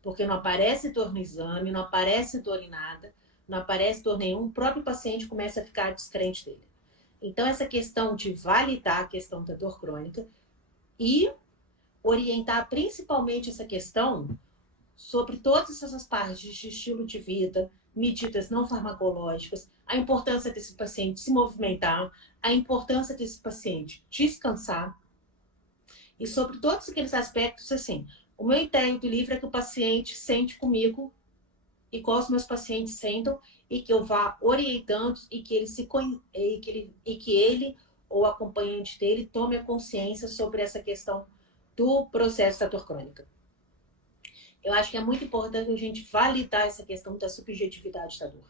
Porque não aparece dor no exame, não aparece dor em nada, não aparece dor nenhum, o próprio paciente começa a ficar descrente dele. Então, essa questão de validar a questão da dor crônica e orientar principalmente essa questão sobre todas essas partes de estilo de vida, medidas não farmacológicas, a importância desse paciente se movimentar, a importância desse paciente descansar, e sobre todos aqueles aspectos, assim, o meu intuito do livro é que o paciente sente comigo igual os meus pacientes sentam e que eu vá orientando e que ele ou o acompanhante dele tome a consciência sobre essa questão do processo da dor crônica. Eu acho que é muito importante a gente validar essa questão da subjetividade da dor.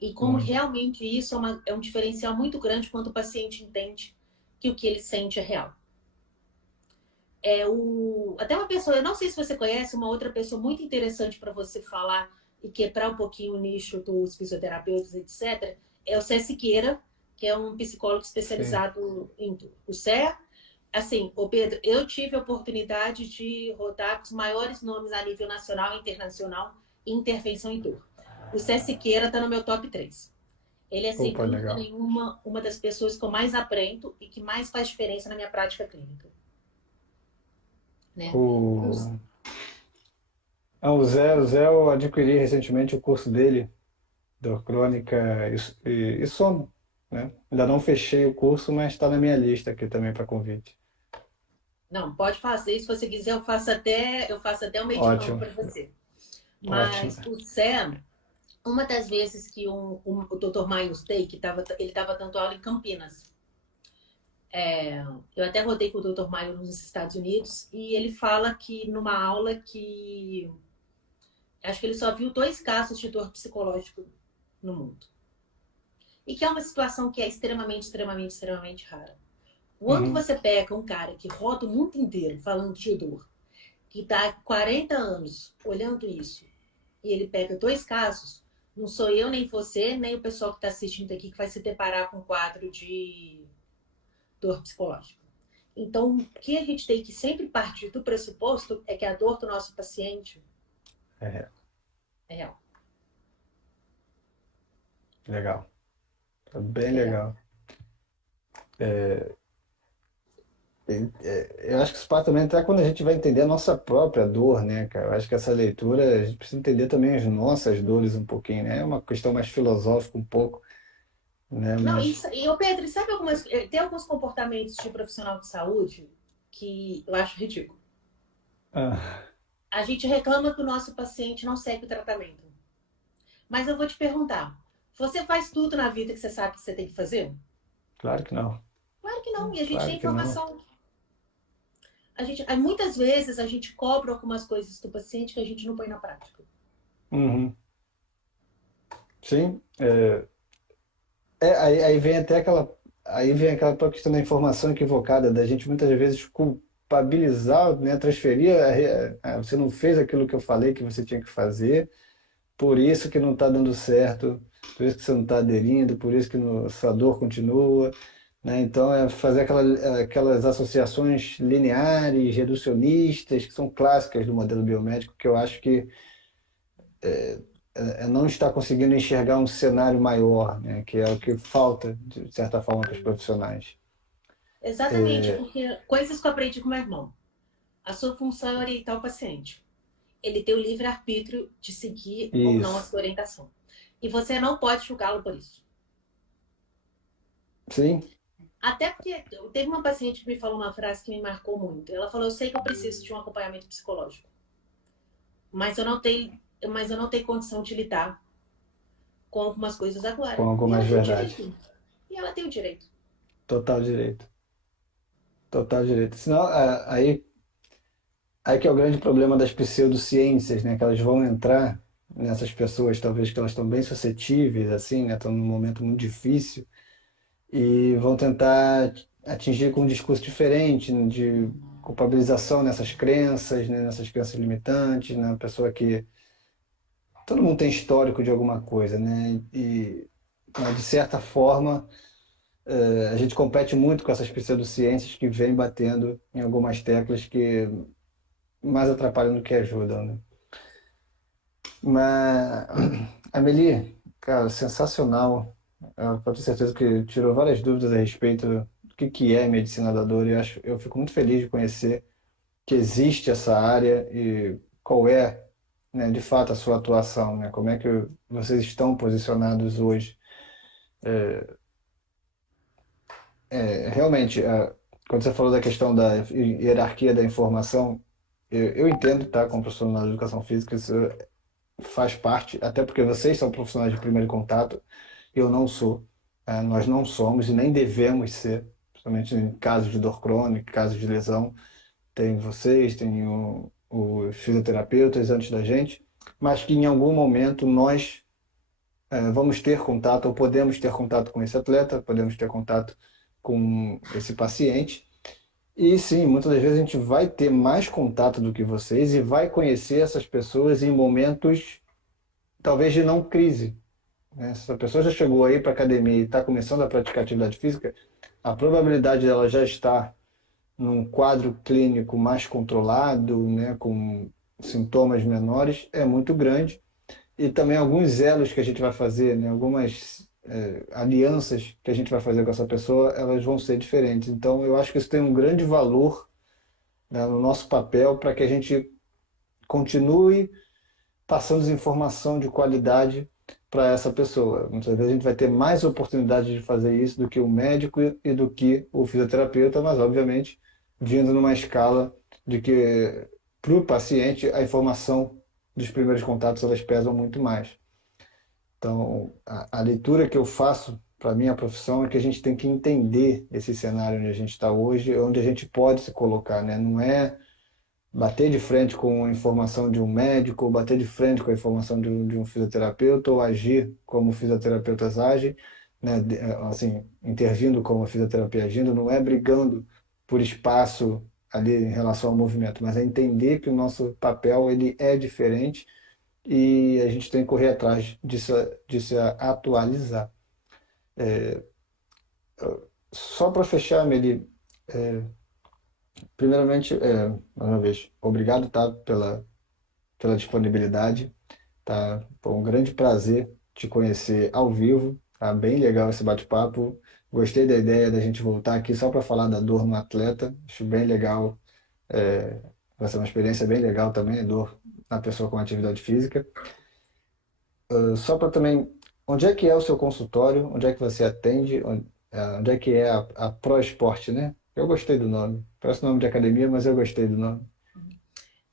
E como Muito. realmente isso é um diferencial muito grande quando o paciente entende que o que ele sente é real. Até uma pessoa, eu não sei se você conhece, uma outra pessoa muito interessante para você falar e quebrar um pouquinho o nicho dos fisioterapeutas, etc., é o Cé Siqueira, que é um psicólogo Sim. especializado em dor. O Cé, assim, o Pedro, eu tive a oportunidade de rodar com os maiores nomes a nível nacional e internacional em intervenção em dor. O Cé Siqueira está no meu top 3. Ele é, sem Opa, dúvida legal. nenhuma, uma das pessoas que eu mais aprendo e que mais faz diferença na minha prática clínica, né? Os- O, o Zé, eu adquiri recentemente o curso dele, dor crônica e sono, né? Ainda não fechei o curso, mas está na minha lista aqui também para convite. Não, pode fazer. Se você quiser, eu faço até um medicamento Ótimo, para você. ótimo. Mas o Sam, uma das vezes que o Dr. Miles Day, ele estava dando aula em Campinas. Eu até rodei com o Dr. Miles nos Estados Unidos e ele fala que numa aula que acho que ele só viu 2 casos de dor psicológico no mundo. E que é uma situação que é extremamente, extremamente, extremamente rara. Quando Uhum. você pega um cara que roda o mundo inteiro falando de dor, que está há 40 anos olhando isso, e ele pega 2 casos, não sou eu, nem você, nem o pessoal que está assistindo aqui que vai se deparar com um quadro de dor psicológica. Então, o que a gente tem que sempre partir do pressuposto é que a dor do nosso paciente É, é real. legal. Tá bem É real. legal. Eu acho que isso parte também até quando a gente vai entender a nossa própria dor, né, cara? Eu acho que essa leitura, a gente precisa entender também as nossas dores um pouquinho, né? É uma questão mais filosófica um pouco, né? Não, Mas, o Pedro, sabe tem alguns comportamentos de profissional de saúde que eu acho ridículo. ah, A gente reclama que o nosso paciente não segue o tratamento. Mas eu vou te perguntar, você faz tudo na vida que você sabe que você tem que fazer? claro que não. Claro que não. E a gente tem Claro que não. informação. Muitas vezes a gente cobra algumas coisas do paciente que a gente não põe na prática. Uhum. Sim, aí vem até aquela tua questão da informação equivocada, da gente muitas vezes culpabilizar, né, transferir, você não fez aquilo que eu falei que você tinha que fazer, por isso que não está dando certo, por isso que você não está aderindo, por isso que sua dor continua, né? Então é fazer aquelas associações lineares, reducionistas, que são clássicas do modelo biomédico, que eu acho que não está conseguindo enxergar um cenário maior, né? Que é o que falta, de certa forma, para os profissionais. Exatamente, porque coisas que eu aprendi com meu irmão. A sua função é orientar o paciente. Ele tem o livre-arbítrio de seguir ou não a Isso. sua orientação. E você não pode julgá-lo por isso. Sim, Até porque teve uma paciente que me falou uma frase que me marcou muito. Ela falou: eu sei que eu preciso de um acompanhamento psicológico, mas eu não tenho condição de lidar com algumas coisas com agora. E algumas ela tem o verdades. direito. E ela tem o direito. Total direito. Total direito. Senão, aí que é o grande problema das pseudociências, né? Que elas vão entrar nessas pessoas, talvez que elas estão bem suscetíveis, assim, né? Estão num momento muito difícil e vão tentar atingir com um discurso diferente, né, de culpabilização nessas crenças, né? Nessas crenças limitantes, na pessoa que todo mundo tem histórico de alguma coisa, né? Mas, de certa forma, a gente compete muito com essas pseudociências que vêm batendo em algumas teclas que mais atrapalham do que ajudam, né? Mas, Amelie, cara, sensacional. Eu tenho certeza que tirou várias dúvidas a respeito do que é medicina da dor. Eu fico muito feliz de conhecer que existe essa área e qual é, né, de fato, a sua atuação, né? Como é que vocês estão posicionados hoje. Realmente, quando você falou da questão da hierarquia da informação, eu entendo, tá, como profissional de educação física, isso faz parte, até porque vocês são profissionais de primeiro contato, eu não sou. Nós não somos e nem devemos ser, principalmente em casos de dor crônica, casos de lesão. Tem vocês, tem os fisioterapeutas antes da gente, mas que em algum momento nós vamos ter contato ou podemos ter contato com esse atleta, podemos ter contato com esse paciente. E sim, muitas das vezes a gente vai ter mais contato do que vocês e vai conhecer essas pessoas em momentos talvez de não crise, né? Se a pessoa já chegou aí para a academia e está começando a praticar atividade física, a probabilidade dela já estar num quadro clínico mais controlado, né, com sintomas menores, é muito grande. E também alguns elos que a gente vai fazer, né, algumas alianças que a gente vai fazer com essa pessoa, elas vão ser diferentes. Então, eu acho que isso tem um grande valor, né, no nosso papel para que a gente continue passando informação de qualidade para essa pessoa. Muitas vezes a gente vai ter mais oportunidade de fazer isso do que o médico e do que o fisioterapeuta, mas obviamente vindo numa escala de que para o paciente a informação dos primeiros contatos elas pesam muito mais. Então, a leitura que eu faço para a minha profissão é que a gente tem que entender esse cenário onde a gente está hoje, onde a gente pode se colocar, né? Não é bater de frente com a informação de um médico, ou bater de frente com a informação de um fisioterapeuta, ou agir como fisioterapeutas agem, né? Assim, intervindo como a fisioterapia agindo, não é brigando por espaço ali em relação ao movimento, mas é entender que o nosso papel ele é diferente e a gente tem que correr atrás de se atualizar. Só para fechar, Meli, primeiramente, mais uma vez, obrigado, tá, pela disponibilidade, tá? Foi um grande prazer te conhecer ao vivo, tá? Bem legal esse bate-papo. Gostei da ideia da gente voltar aqui só para falar da dor no atleta. Acho bem legal. Vai ser uma experiência bem legal também, a dor na pessoa com atividade física. Só para também, onde é que é o seu consultório? Onde é que você atende? Onde é que é a Pro Esporte, né? Eu gostei do nome. Parece nome de academia, mas eu gostei do nome.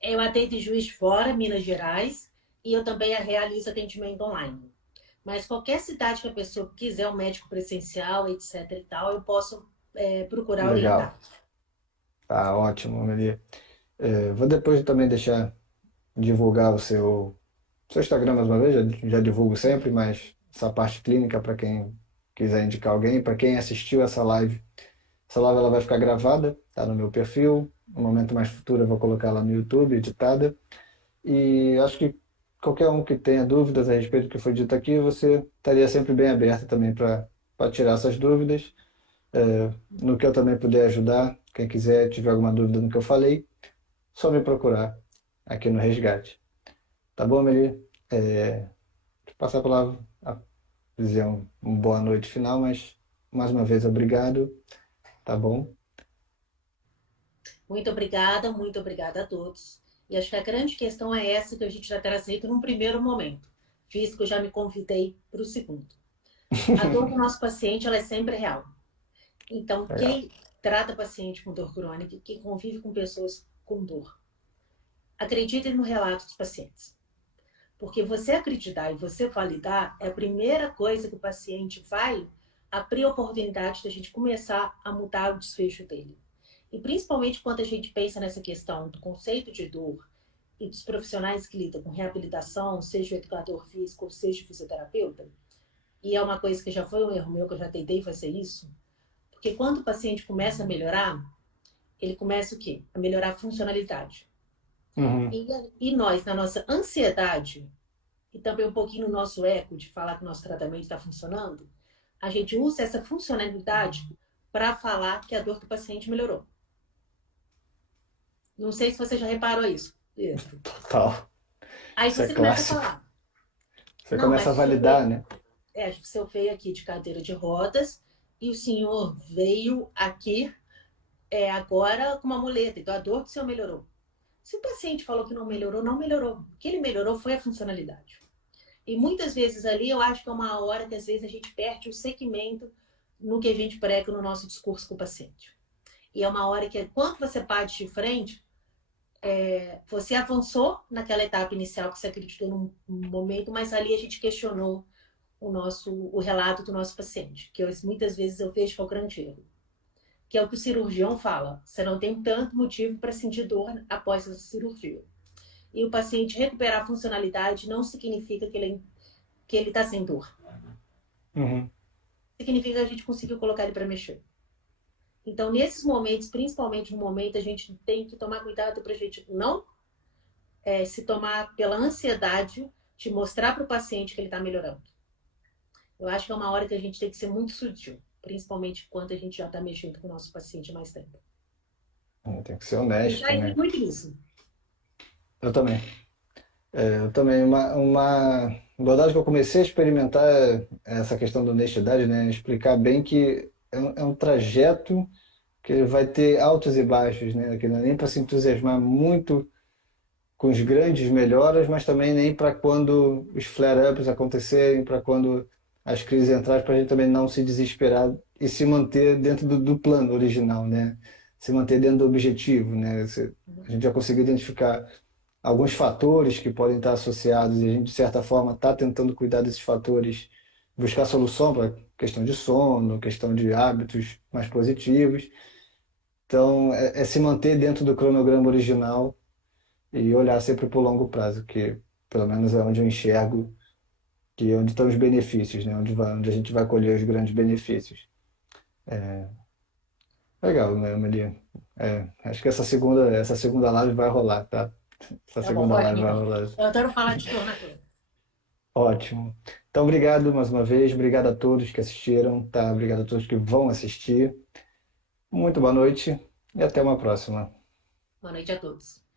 Eu atendo em Juiz de Fora, Minas Gerais, e eu também realizo atendimento online. Mas qualquer cidade que a pessoa quiser um médico presencial, etc e tal, eu posso procurar Legal. orientar. Tá ótimo, Maria. Vou depois também deixar divulgar o seu Instagram mais uma vez, já divulgo sempre, mas essa parte clínica para quem quiser indicar alguém, para quem assistiu essa live ela vai ficar gravada, tá no meu perfil. No momento mais futuro eu vou colocar ela no YouTube, editada. E acho que qualquer um que tenha dúvidas a respeito do que foi dito aqui, você estaria sempre bem aberto também para tirar essas dúvidas. No que eu também puder ajudar, quem quiser, tiver alguma dúvida no que eu falei, só me procurar aqui no Resgate. Tá bom, Meli? Vou passar a palavra, dizer boa noite final, mas mais uma vez obrigado, tá bom? Muito obrigada a todos. E acho que a grande questão é essa que a gente já trazido num primeiro momento. Visto que eu já me convidei para o segundo. A dor do nosso paciente ela é sempre real. Então, Legal. quem trata paciente com dor crônica, quem convive com pessoas com dor, acreditem no relato dos pacientes. Porque você acreditar e você validar é a primeira coisa que o paciente vai abrir a oportunidade da gente começar a mudar o desfecho dele. E principalmente quando a gente pensa nessa questão do conceito de dor e dos profissionais que lidam com reabilitação, seja o educador físico ou seja o fisioterapeuta, e é uma coisa que já foi um erro meu, que eu já tentei fazer isso, porque quando o paciente começa a melhorar, ele começa o quê? A melhorar a funcionalidade. Uhum. E, e nós, na nossa ansiedade, e também um pouquinho no nosso eco de falar que o nosso tratamento está funcionando, a gente usa essa funcionalidade para falar que a dor do paciente melhorou. Não sei se você já reparou isso, Pedro. Total. Aí Isso é você começa a clássico. falar, Você não, começa a mas validar, né? o senhor veio aqui de cadeira de rodas e o senhor veio aqui agora com uma muleta, então a dor do senhor melhorou. Se o paciente falou que não melhorou, não melhorou. O que ele melhorou foi a funcionalidade. E muitas vezes ali eu acho que é uma hora que às vezes a gente perde o segmento no que a gente prega no nosso discurso com o paciente. E é uma hora que quando você bate de frente, você avançou naquela etapa inicial que você acreditou num momento, mas ali a gente questionou o relato do nosso paciente, que muitas vezes eu vejo que é o grande erro. Que é o que o cirurgião fala. Você não tem tanto motivo para sentir dor após essa cirurgia. E o paciente recuperar a funcionalidade não significa que ele está sem dor. Uhum. Significa que a gente conseguiu colocar ele para mexer. Então, nesses momentos, principalmente no momento, a gente tem que tomar cuidado para a gente não se tomar pela ansiedade de mostrar para o paciente que ele está melhorando. Eu acho que é uma hora que a gente tem que ser muito sutil, principalmente quando a gente já está mexendo com o nosso paciente há mais tempo. Tem que ser Eu já honesto, errei né? muito nisso. Eu também. Eu também. verdade que eu comecei a experimentar essa questão da honestidade, né? Explicar bem que é um trajeto que ele vai ter altos e baixos, né? Que não é nem para se entusiasmar muito com os grandes melhoras, mas também nem para quando os flare-ups acontecerem, para quando as crises entrarem, para a gente também não se desesperar e se manter dentro do plano original, né? Se manter dentro do objetivo, né? A gente já conseguiu identificar alguns fatores que podem estar associados e a gente, de certa forma, está tentando cuidar desses fatores, buscar solução para questão de sono, questão de hábitos mais positivos. Então, é se manter dentro do cronograma original e olhar sempre para o longo prazo, que pelo menos é onde eu enxergo que é onde estão os benefícios, né? Onde a gente vai colher os grandes benefícios. Legal, né, Maria? Acho que essa segunda live vai rolar, tá? Essa Tá bom, segunda ótimo live vai então. rolar. Eu adoro falar de dor na clínica. Ótimo. Então, obrigado mais uma vez. Obrigado a todos que assistiram, tá? Obrigado a todos que vão assistir. Muito boa noite e até uma próxima. Boa noite a todos.